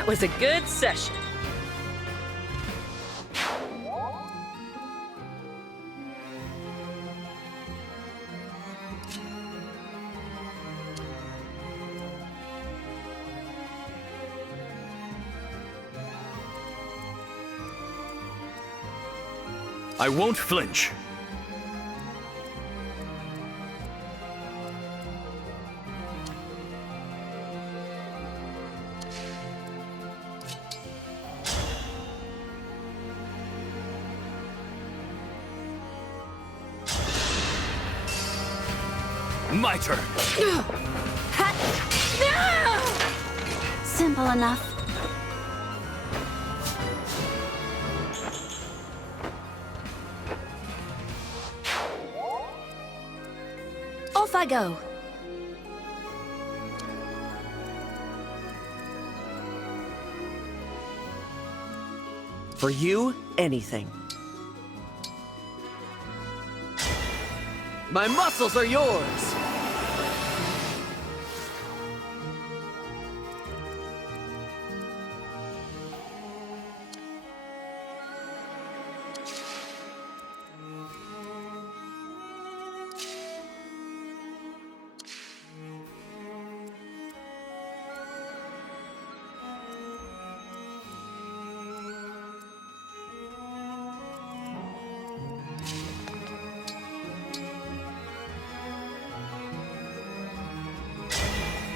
was a good session. I won't flinch. My turn. Simple enough. Off I go. For you, anything. My muscles are yours!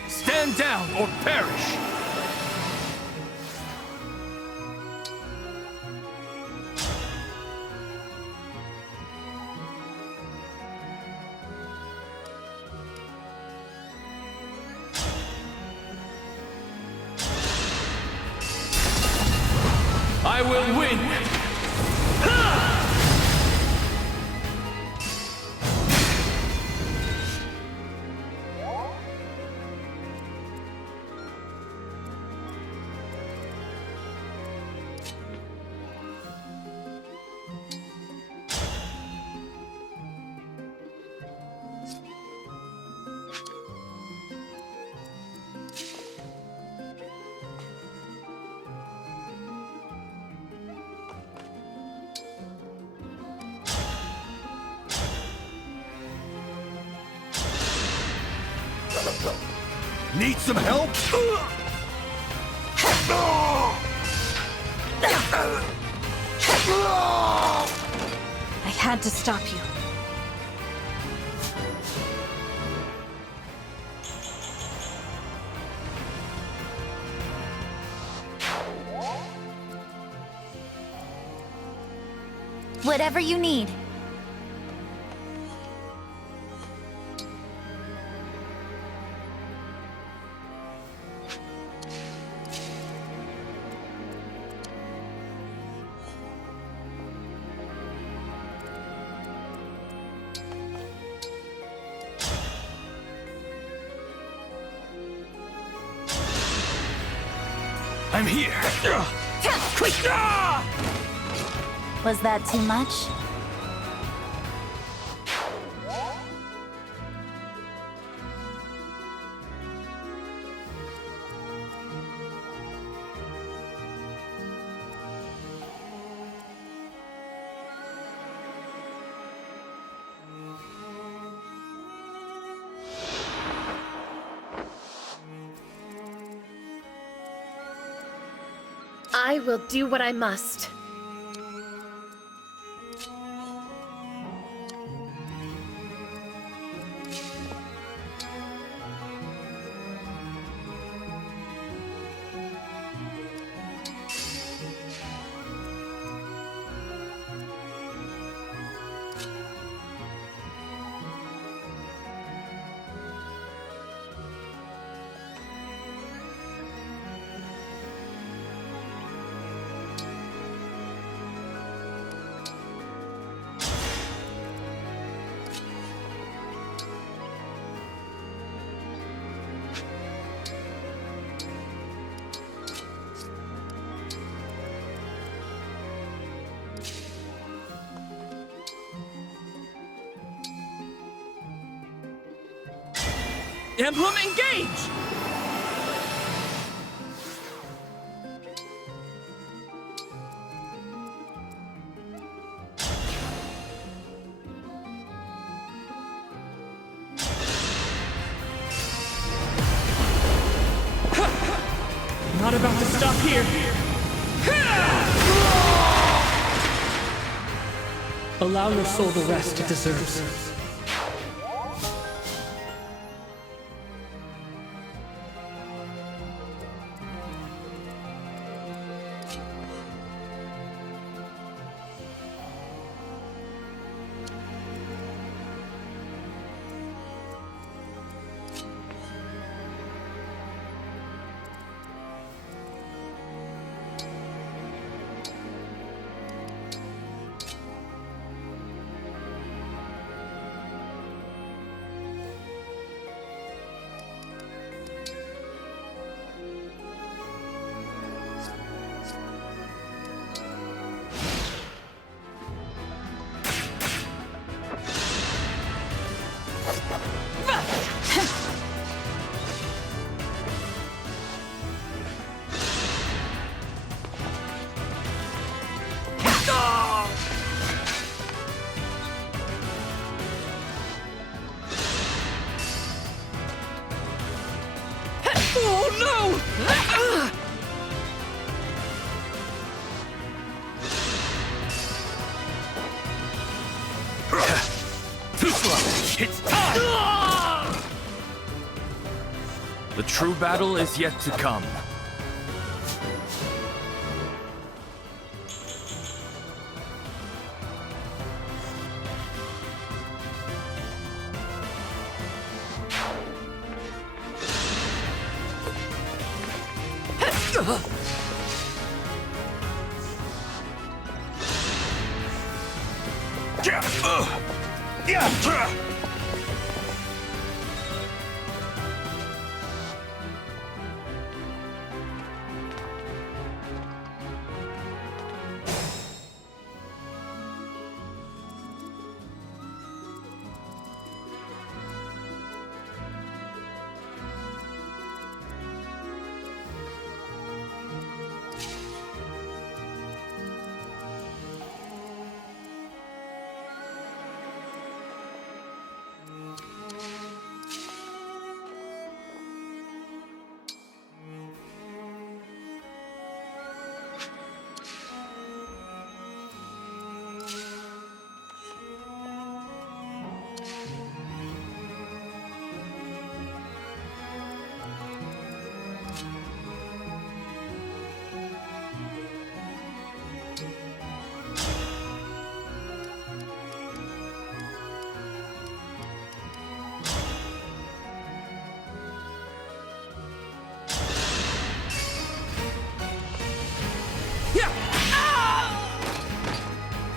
Stand down or perish! I will win! Need some help? I had to stop you. Whatever you need. I'm here! Was that too much? I will do what I must. Emblem, engage! about to stop here. Allow your soul the rest it deserves. It's time! The true battle is yet to come.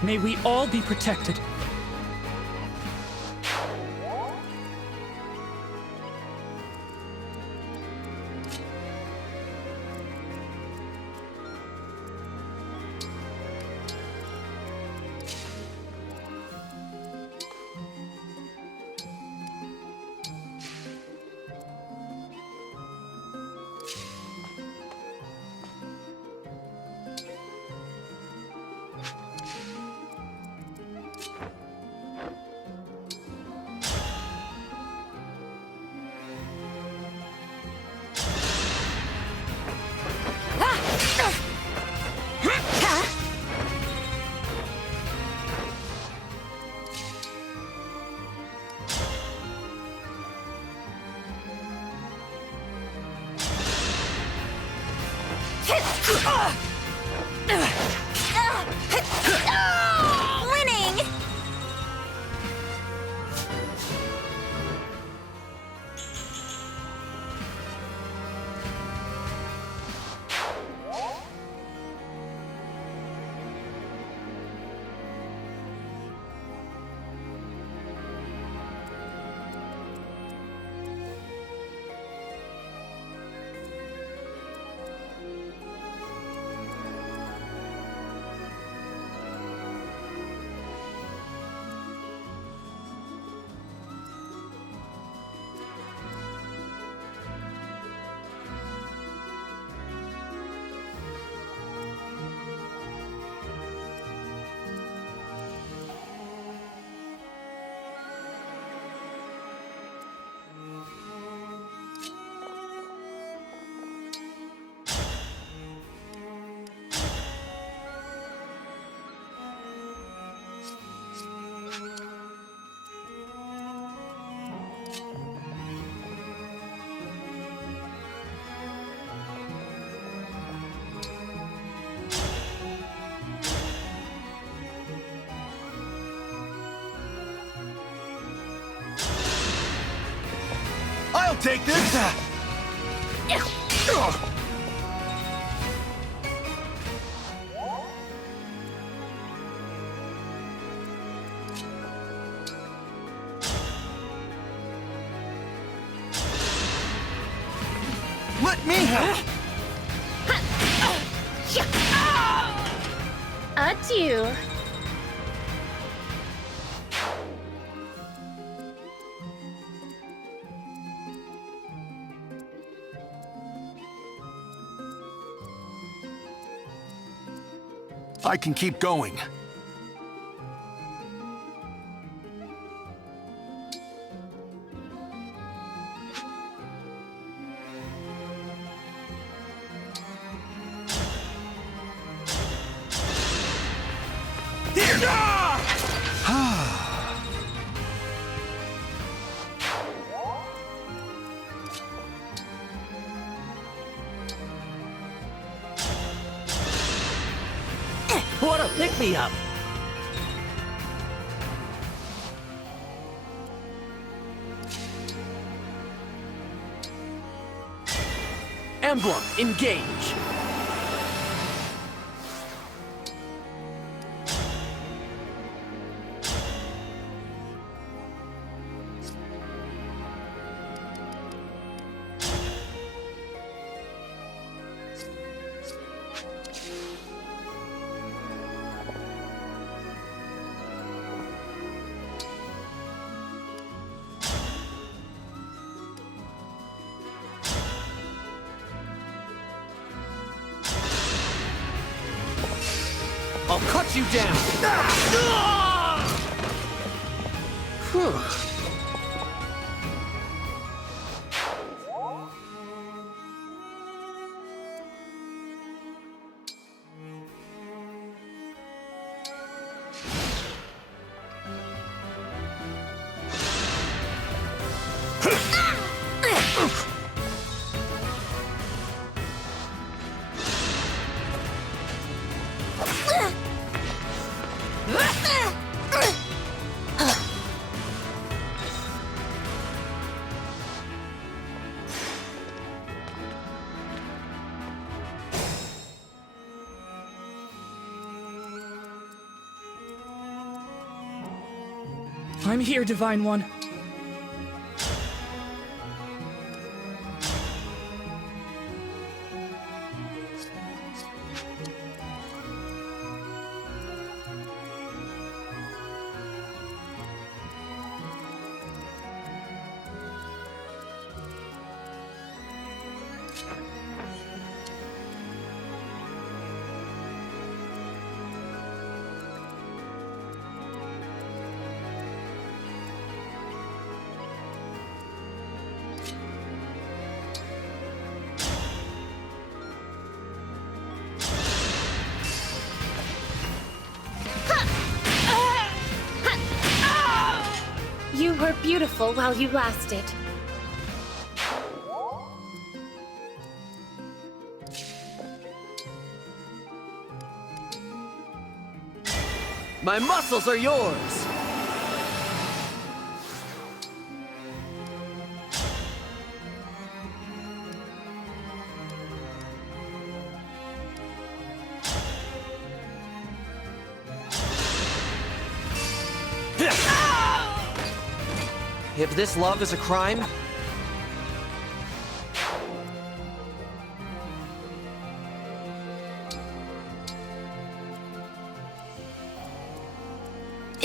May we all be protected. Winning! I'll take this! Let me help! Adieu. I can keep going. What a pick-me-up! Emblem, engage! I'll cut you down! Whew. I'm here, Divine One. You were beautiful while you lasted. My muscles are yours! If this love is a crime,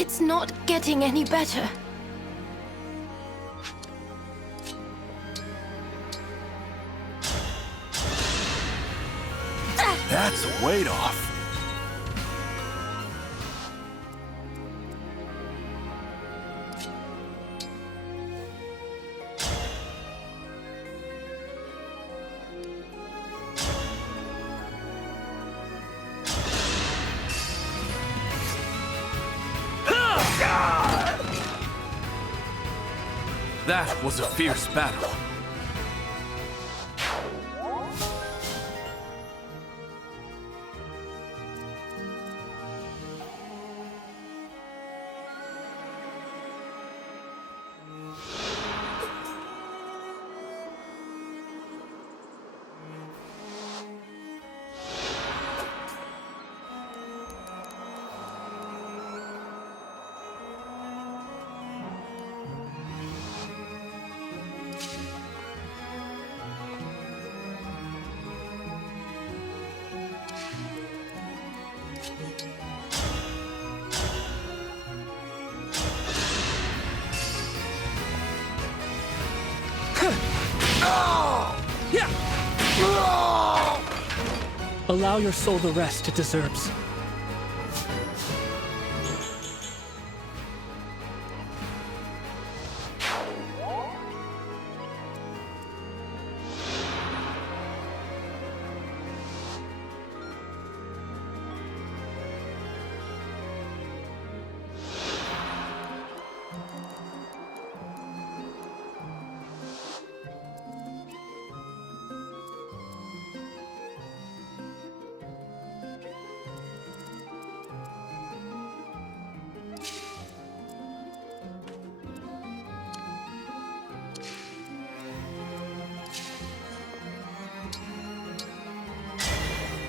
It's not getting any better. That's weight off. That was a fierce battle. Allow your soul the rest it deserves.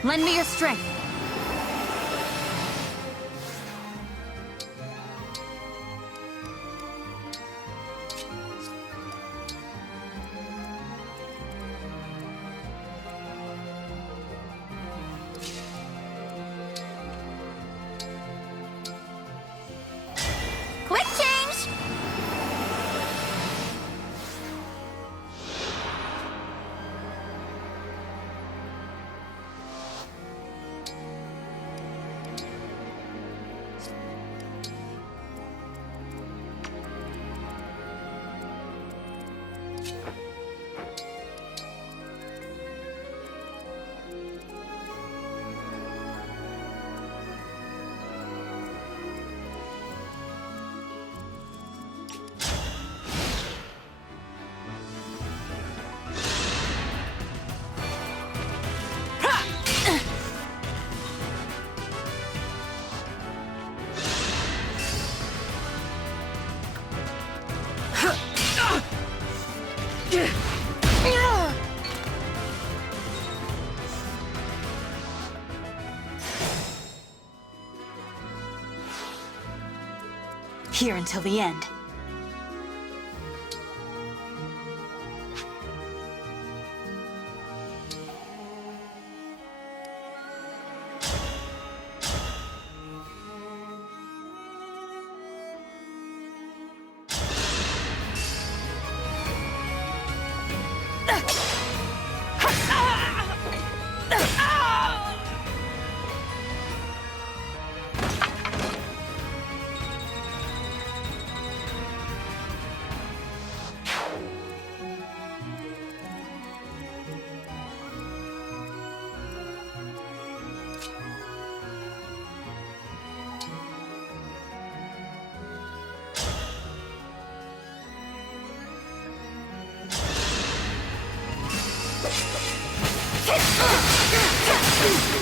Lend me your strength. Quick change! Here until the end.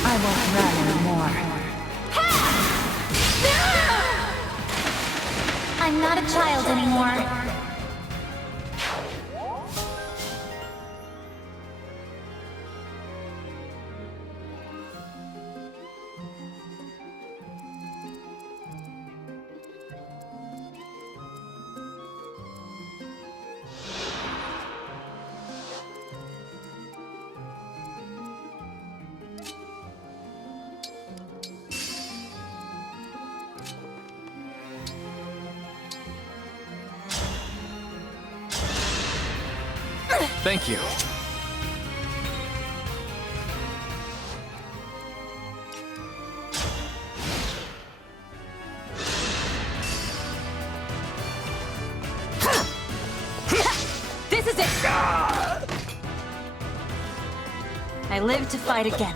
I won't run anymore. I'm not a child anymore. Thank you. This is it! I live to fight again.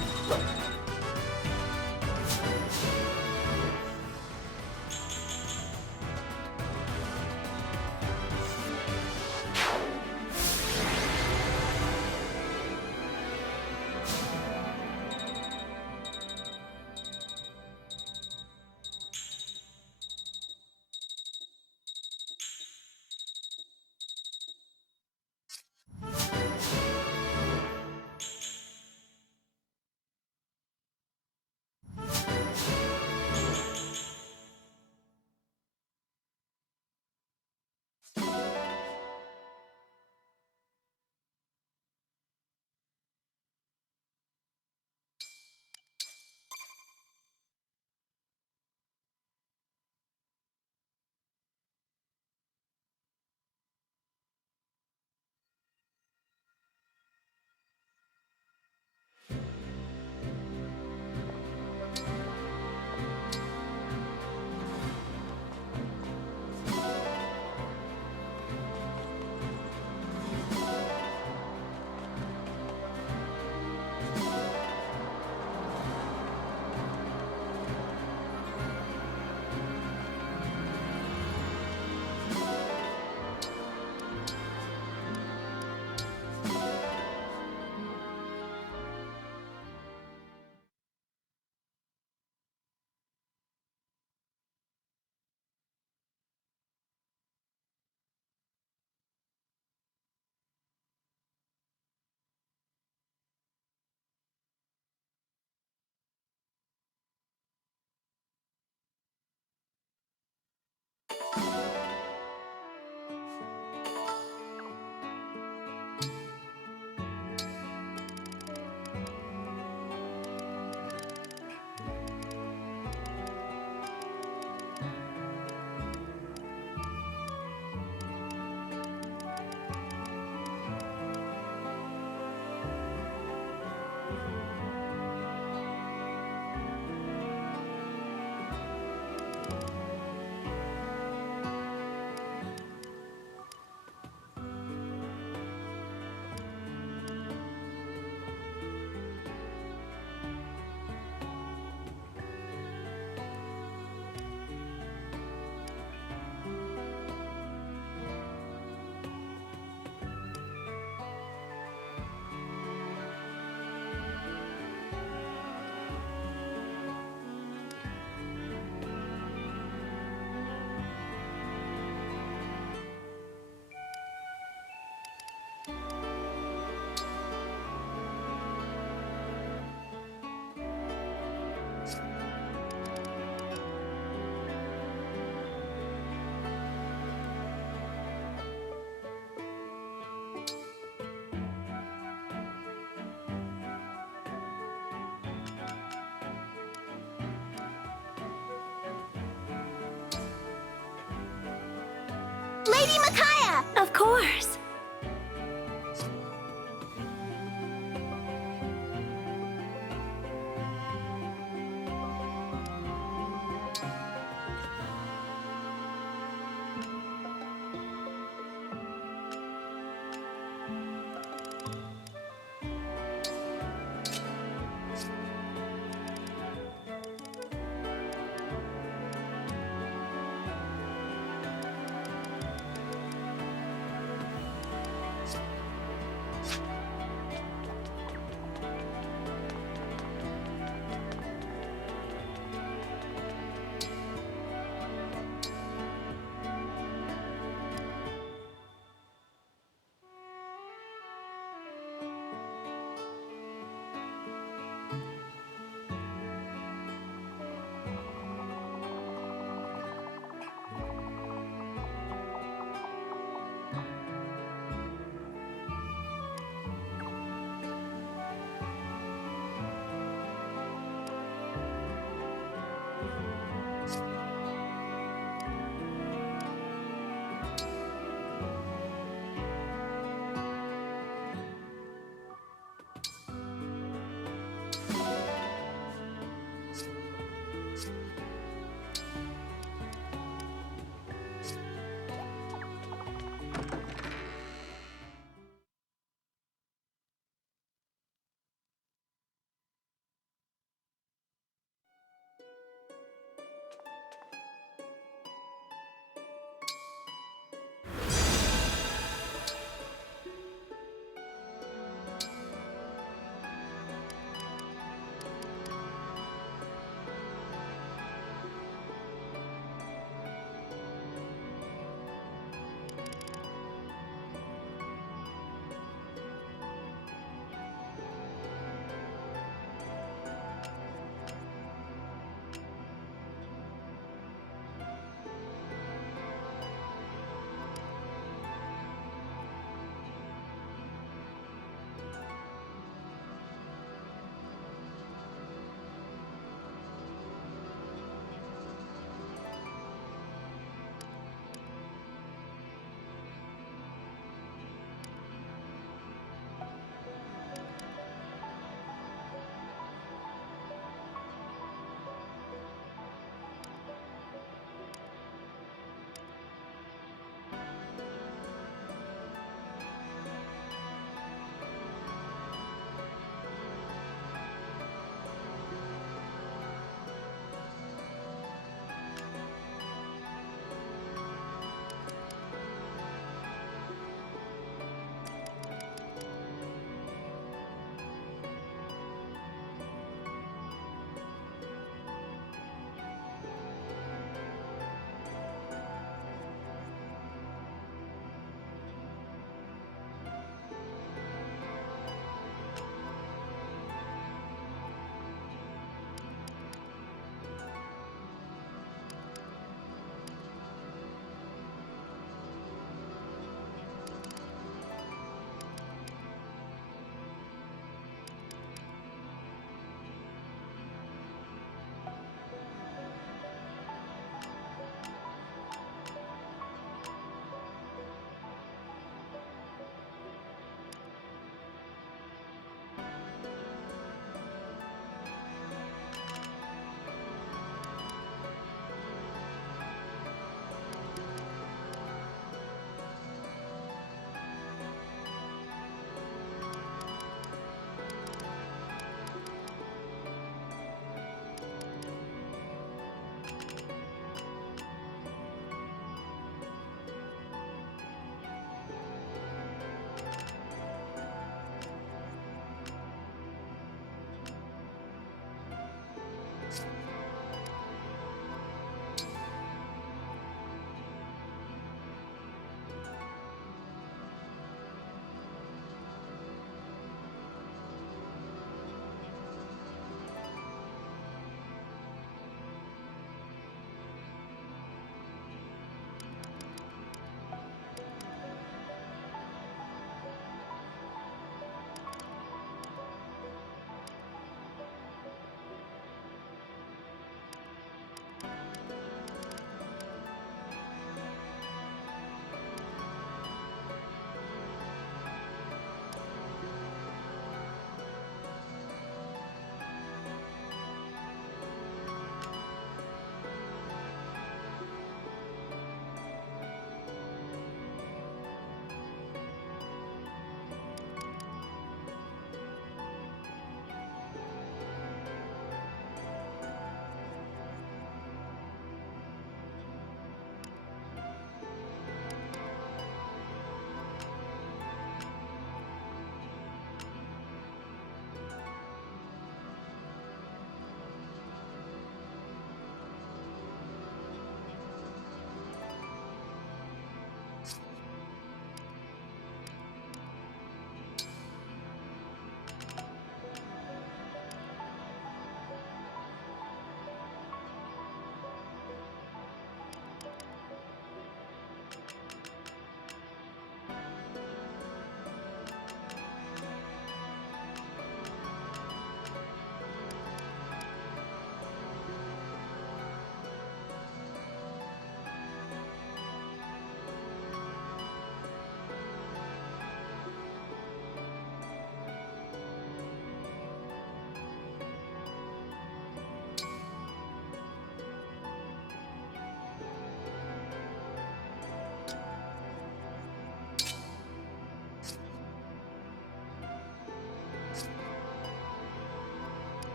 Lady Micaiah! Of course.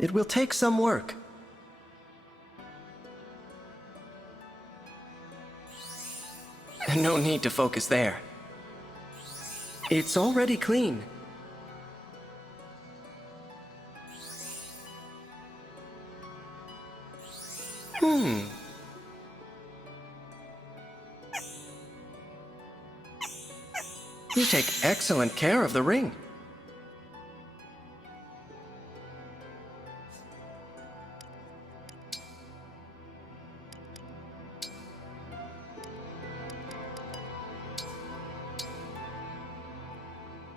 It will take some work. No need to focus there. It's already clean. You take excellent care of the ring.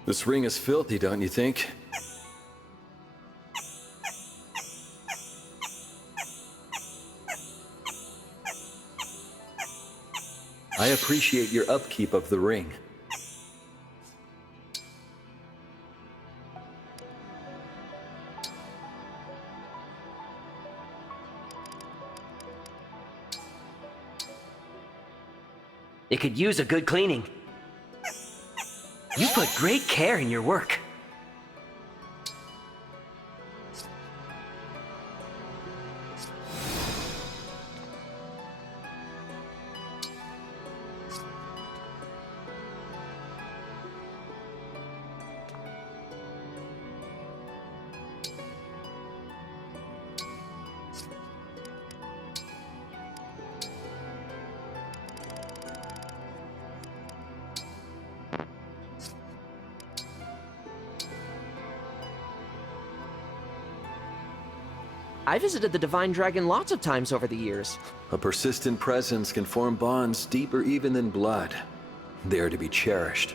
This ring is filthy, don't you think? I appreciate your upkeep of the ring. It could use a good cleaning. You put great care in your work. I visited the Divine Dragon lots of times over the years. A persistent presence can form bonds deeper even than blood. They are to be cherished.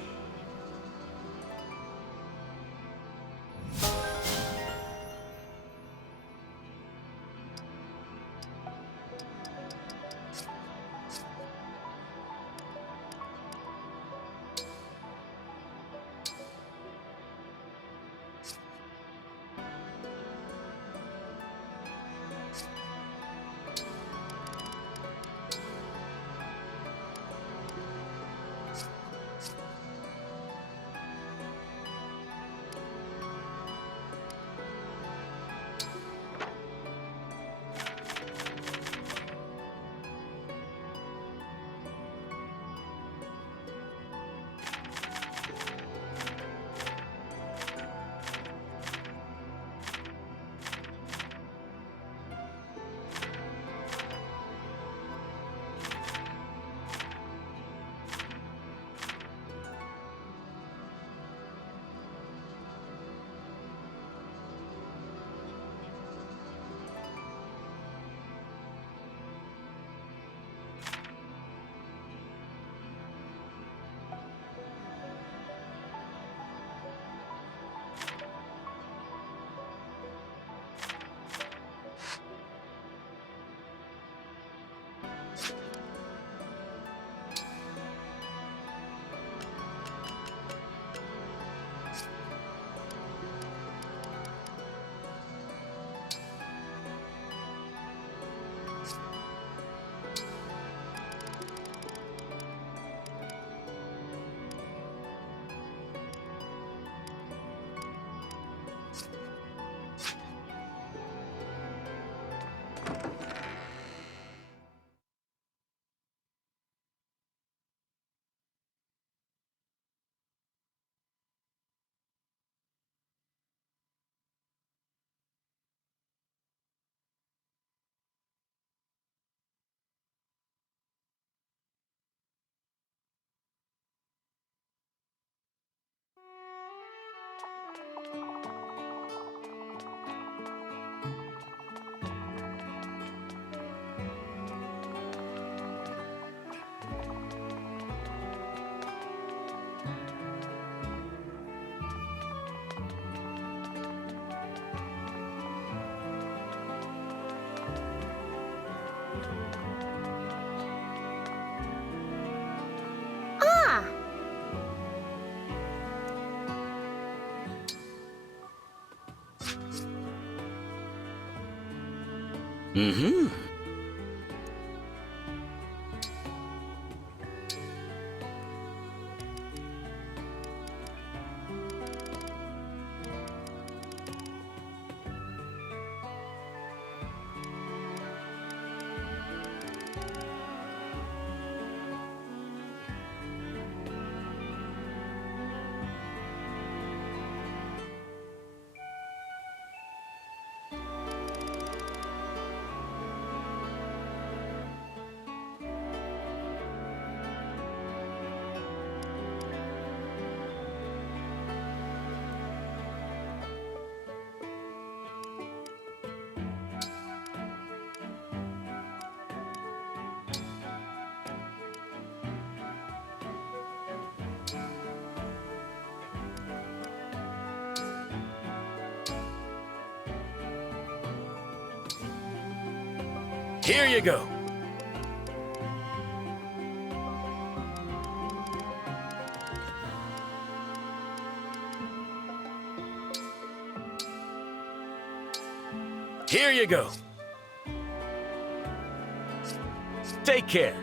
Mm-hmm. Here you go. Here you go. Take care.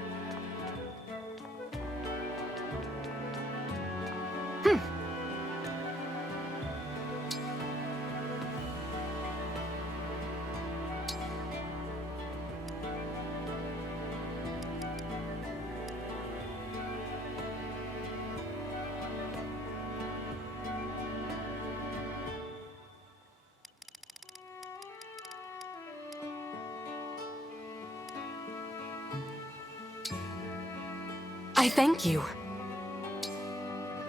I thank you.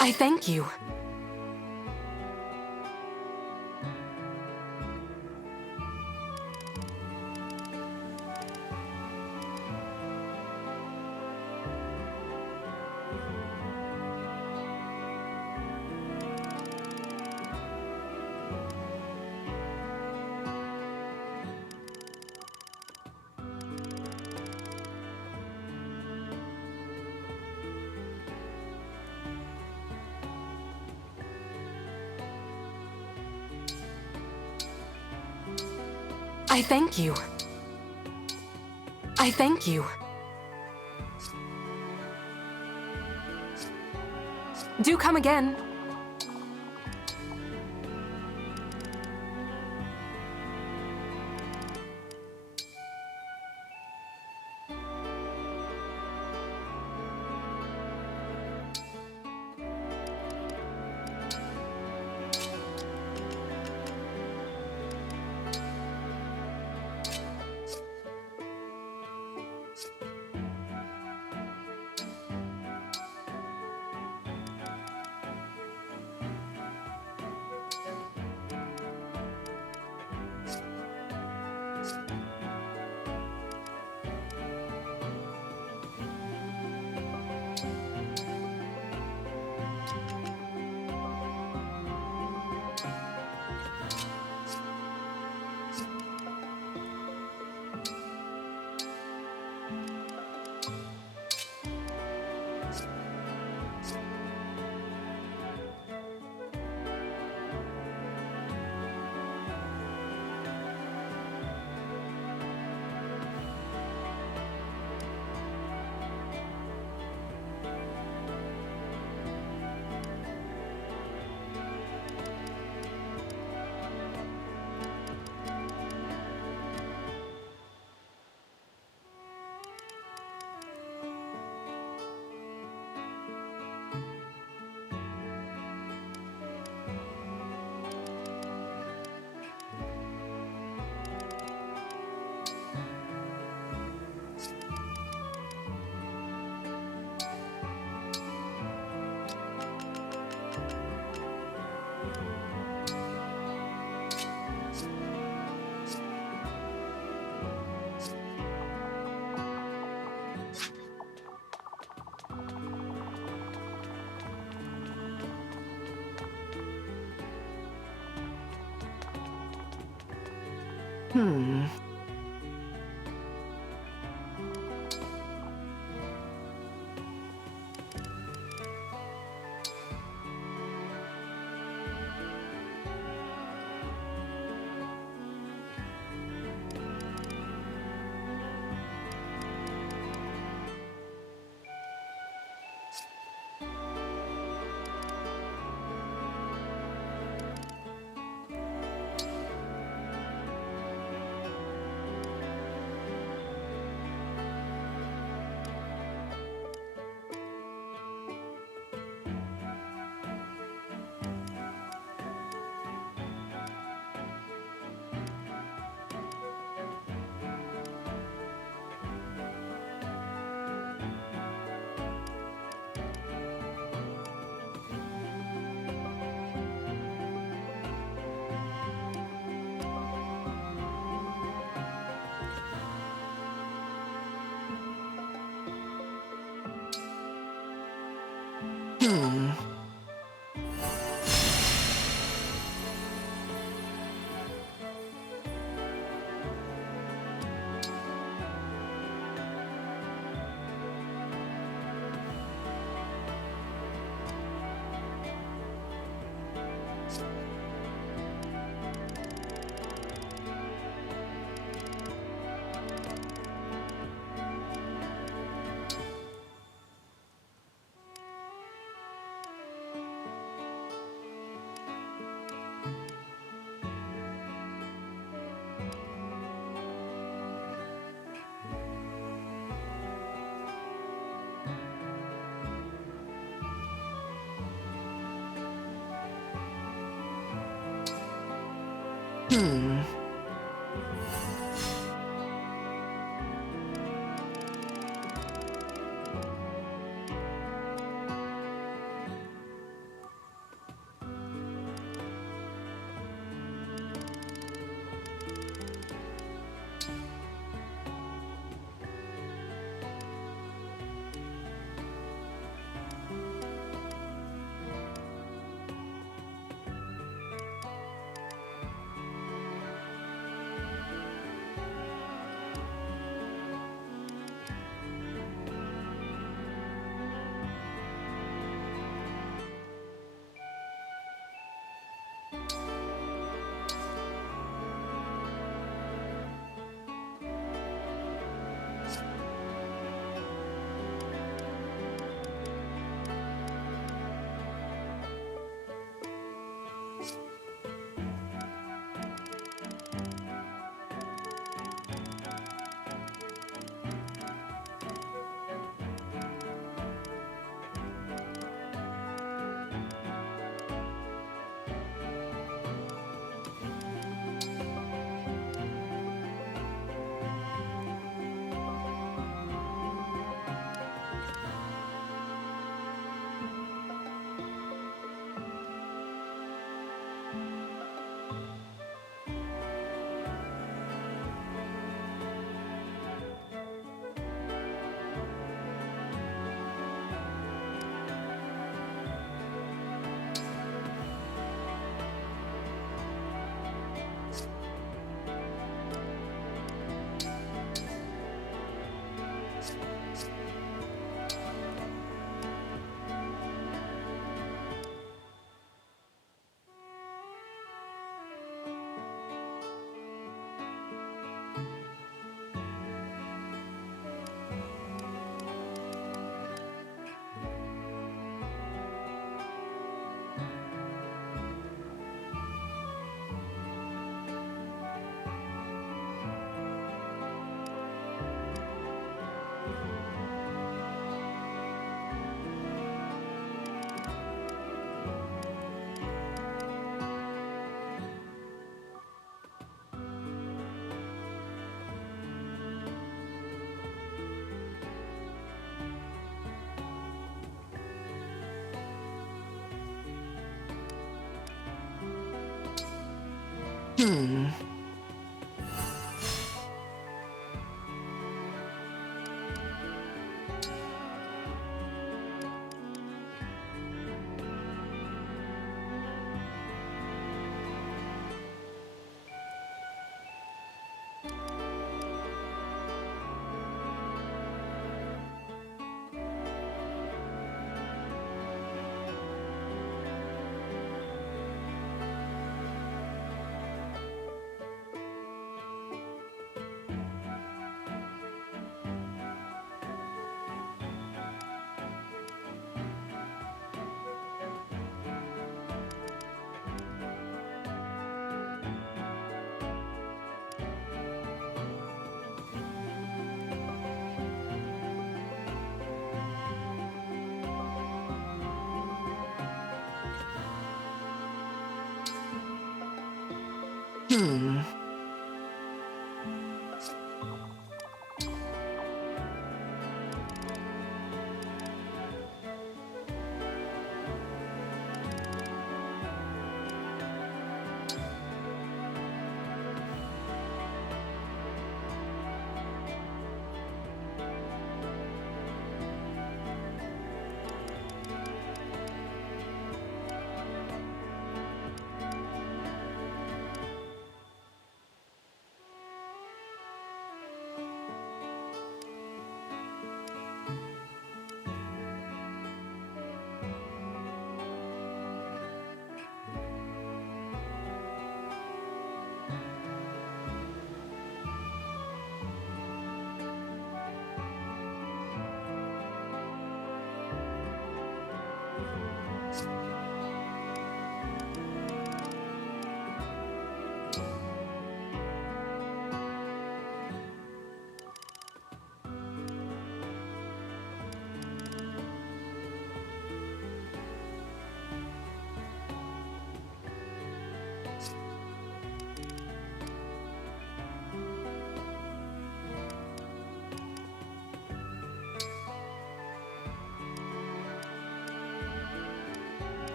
I thank you. I thank you. I thank you. Do come again.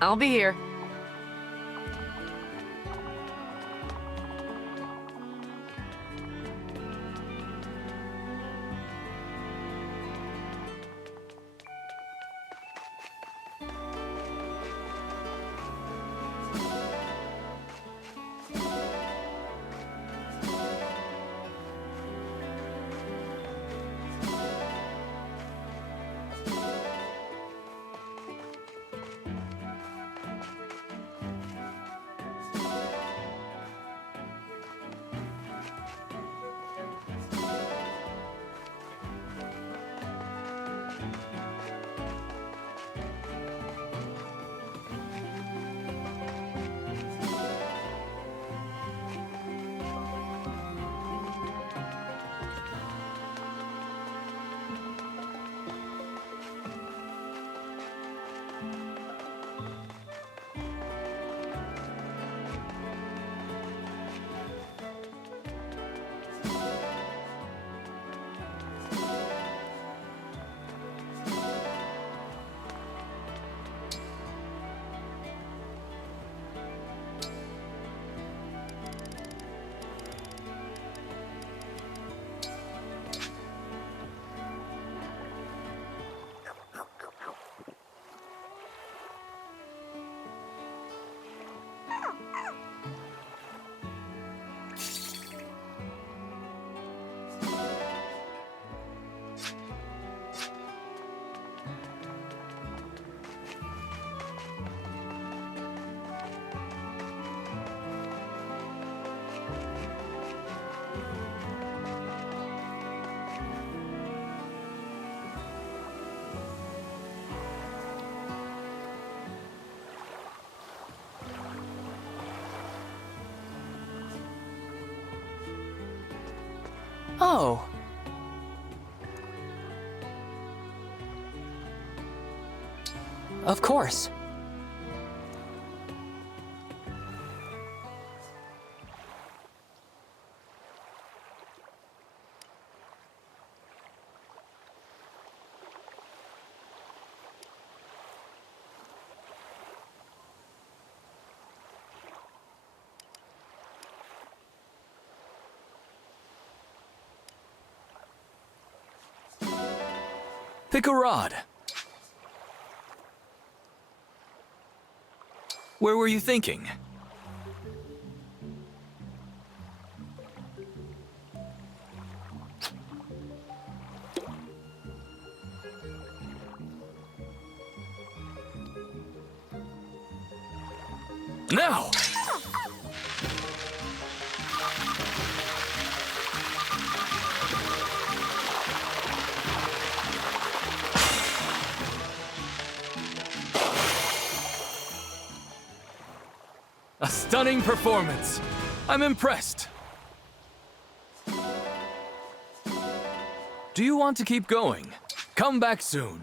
I'll be here. Oh. Of course. Pick a rod. Where were you thinking? Now! A stunning performance. I'm impressed. Do you want to keep going? Come back soon.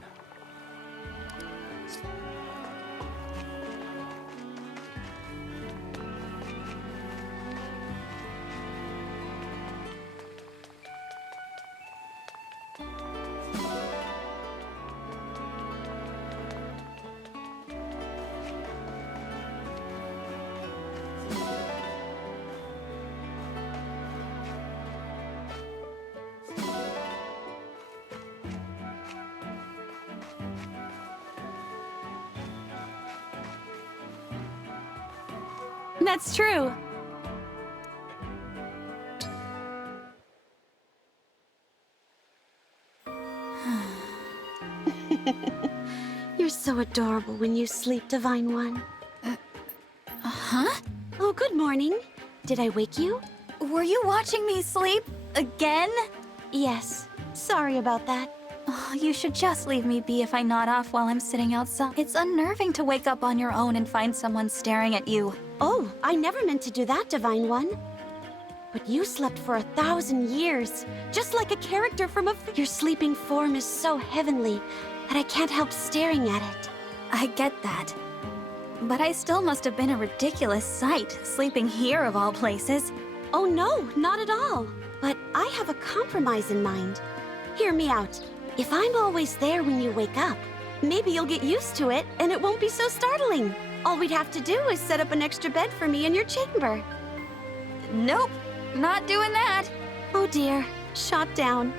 That's true. You're so adorable when you sleep, Divine One. Huh? Oh, good morning. Did I wake you? Were you watching me sleep? Again? Yes. Sorry about that. Oh, you should just leave me be if I nod off while I'm sitting outside. It's unnerving to wake up on your own and find someone staring at you. Oh, I never meant to do that, Divine One. But you slept for 1,000 years, just like a character from a... Your sleeping form is so heavenly that I can't help staring at it. I get that. But I still must have been a ridiculous sight, sleeping here of all places. Oh no, not at all. But I have a compromise in mind. Hear me out. If I'm always there when you wake up, maybe you'll get used to it and it won't be so startling. All we'd have to do is set up an extra bed for me in your chamber. Nope, not doing that. Oh dear, shot down.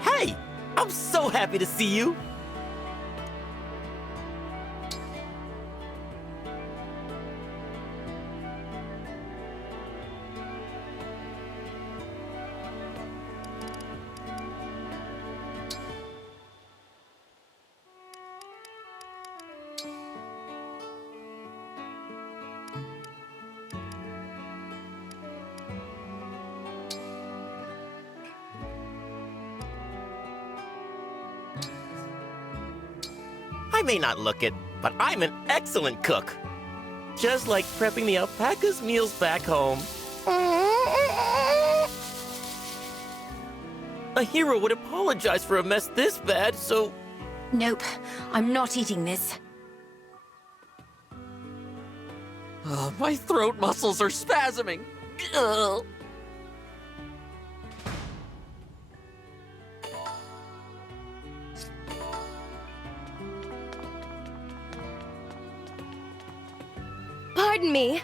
Hey! I'm so happy to see you! I may not look it, but I'm an excellent cook. Just like prepping the alpaca's meals back home. A hero would apologize for a mess this bad, so... Nope, I'm not eating this. Oh, my throat muscles are spasming. Ugh. Pardon me.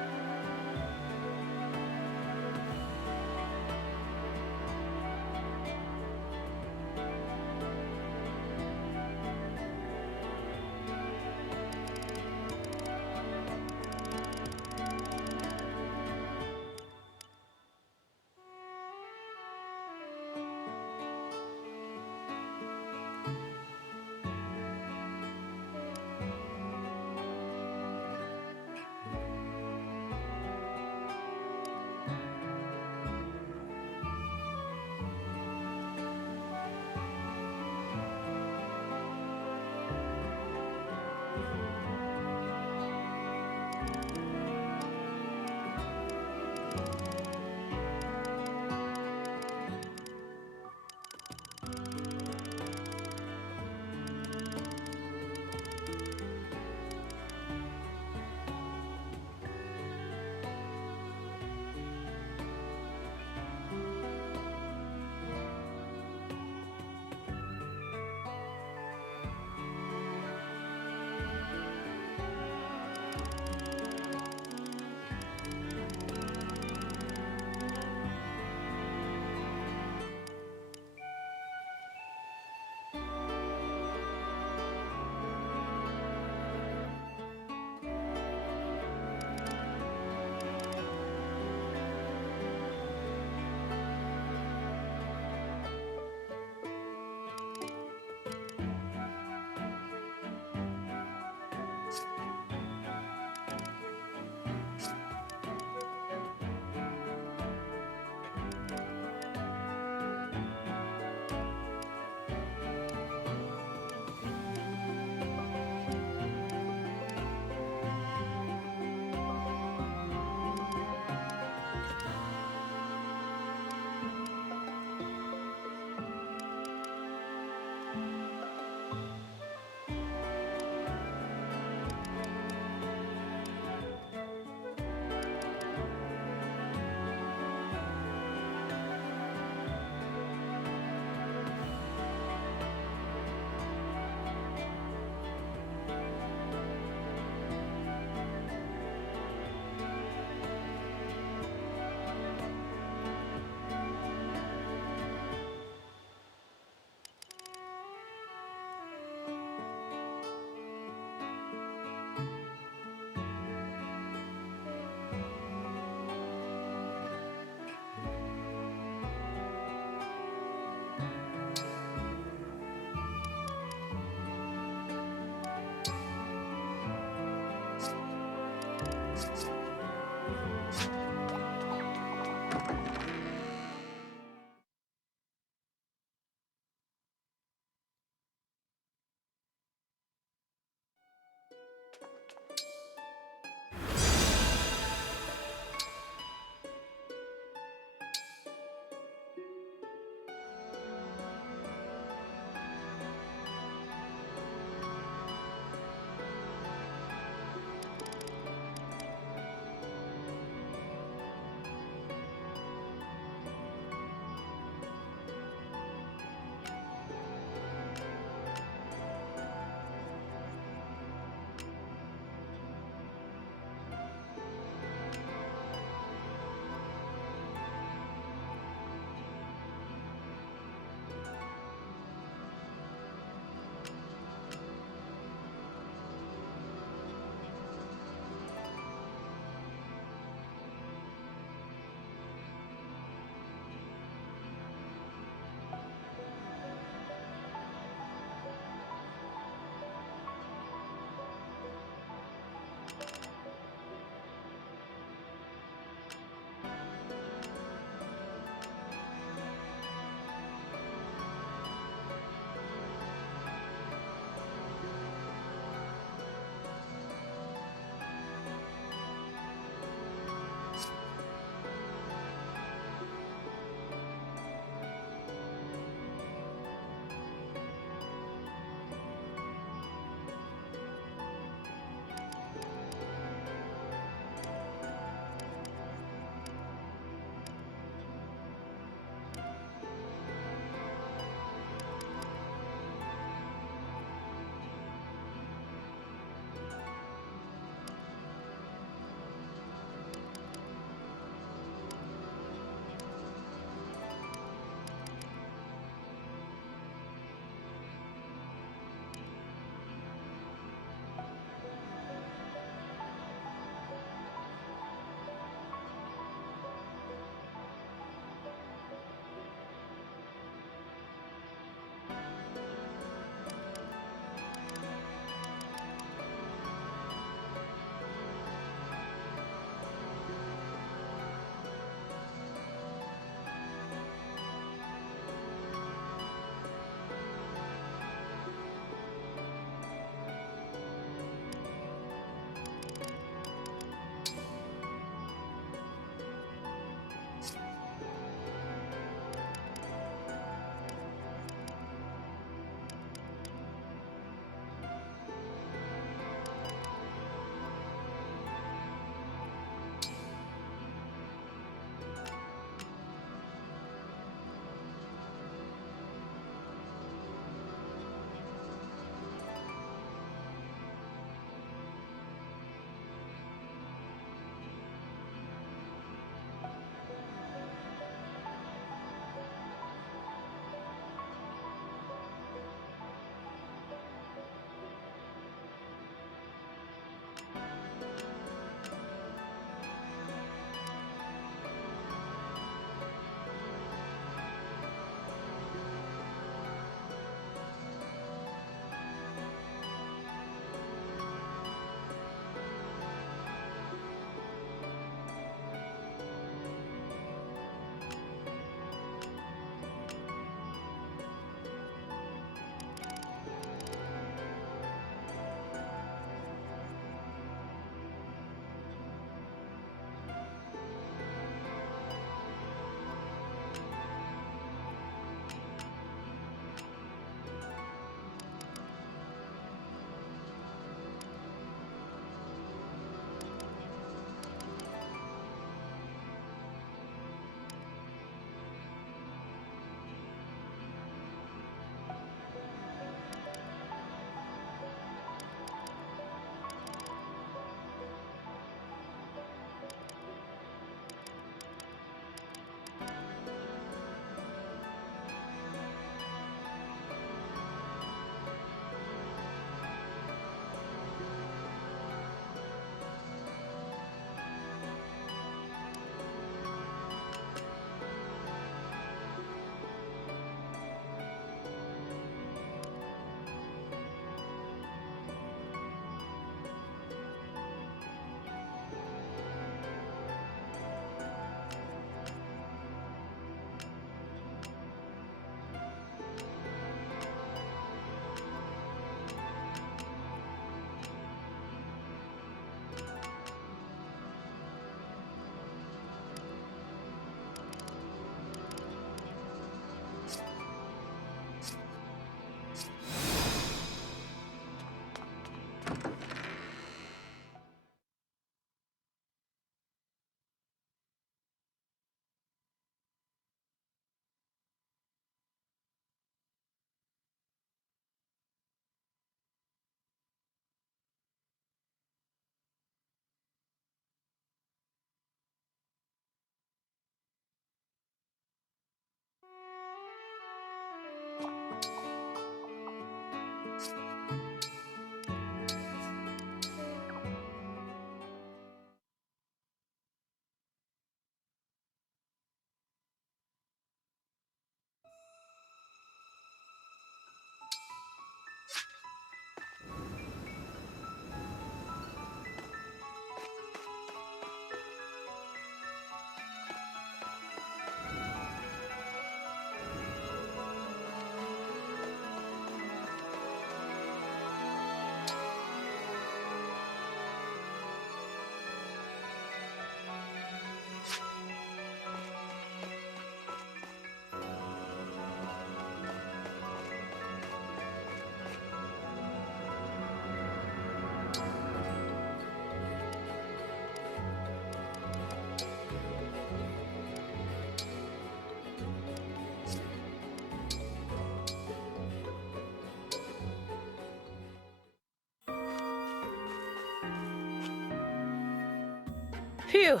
Phew.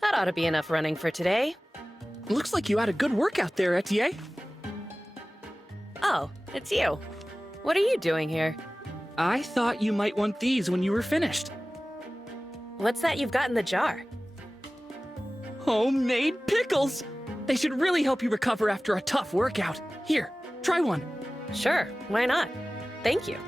That ought to be enough running for today. Looks like you had a good workout there, Etienne. Oh, it's you. What are you doing here? I thought you might want these when you were finished. What's that you've got in the jar? Homemade pickles! They should really help you recover after a tough workout. Here, try one. Sure, why not? Thank you.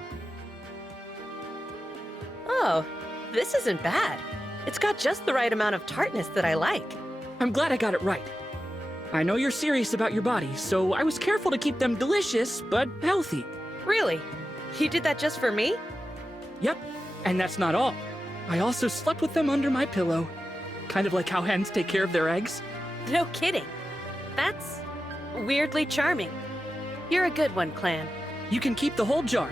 Oh, this isn't bad. It's got just the right amount of tartness that I like. I'm glad I got it right. I know you're serious about your body, so I was careful to keep them delicious, but healthy. Really? You did that just for me? Yep, and that's not all. I also slept with them under my pillow. Kind of like how hens take care of their eggs. No kidding. That's weirdly charming. You're a good one, Clan. You can keep the whole jar.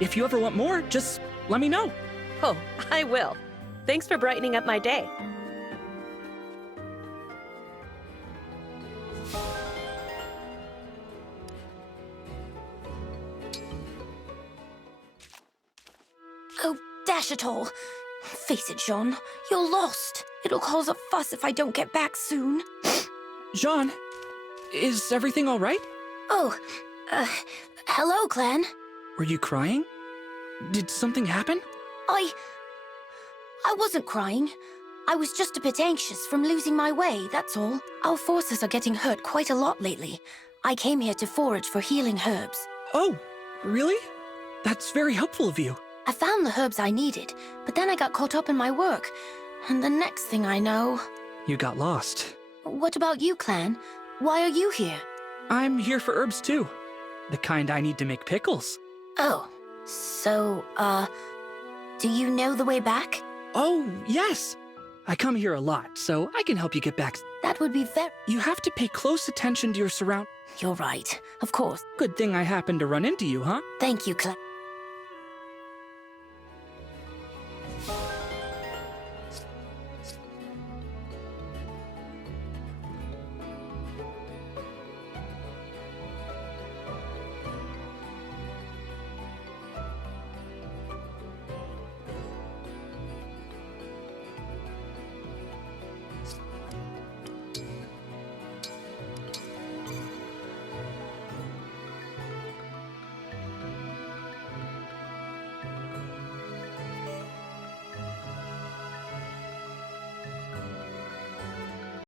If you ever want more, just let me know. Oh, I will. Thanks for brightening up my day. Oh, dash it all. Face it, Jean. You're lost. It'll cause a fuss if I don't get back soon. Jean, is everything all right? Oh, hello, Clan. Were you crying? Did something happen? I wasn't crying. I was just a bit anxious from losing my way, that's all. Our forces are getting hurt quite a lot lately. I came here to forage for healing herbs. Oh, really? That's very helpful of you. I found the herbs I needed, but then I got caught up in my work. And the next thing I know... You got lost. What about you, Clan? Why are you here? I'm here for herbs too. The kind I need to make pickles. Oh, so, do you know the way back? Oh, yes. I come here a lot, so I can help you get back. That would be very... You have to pay close attention to your surroundings. You're right, of course. Good thing I happened to run into you, huh? Thank you, Clan.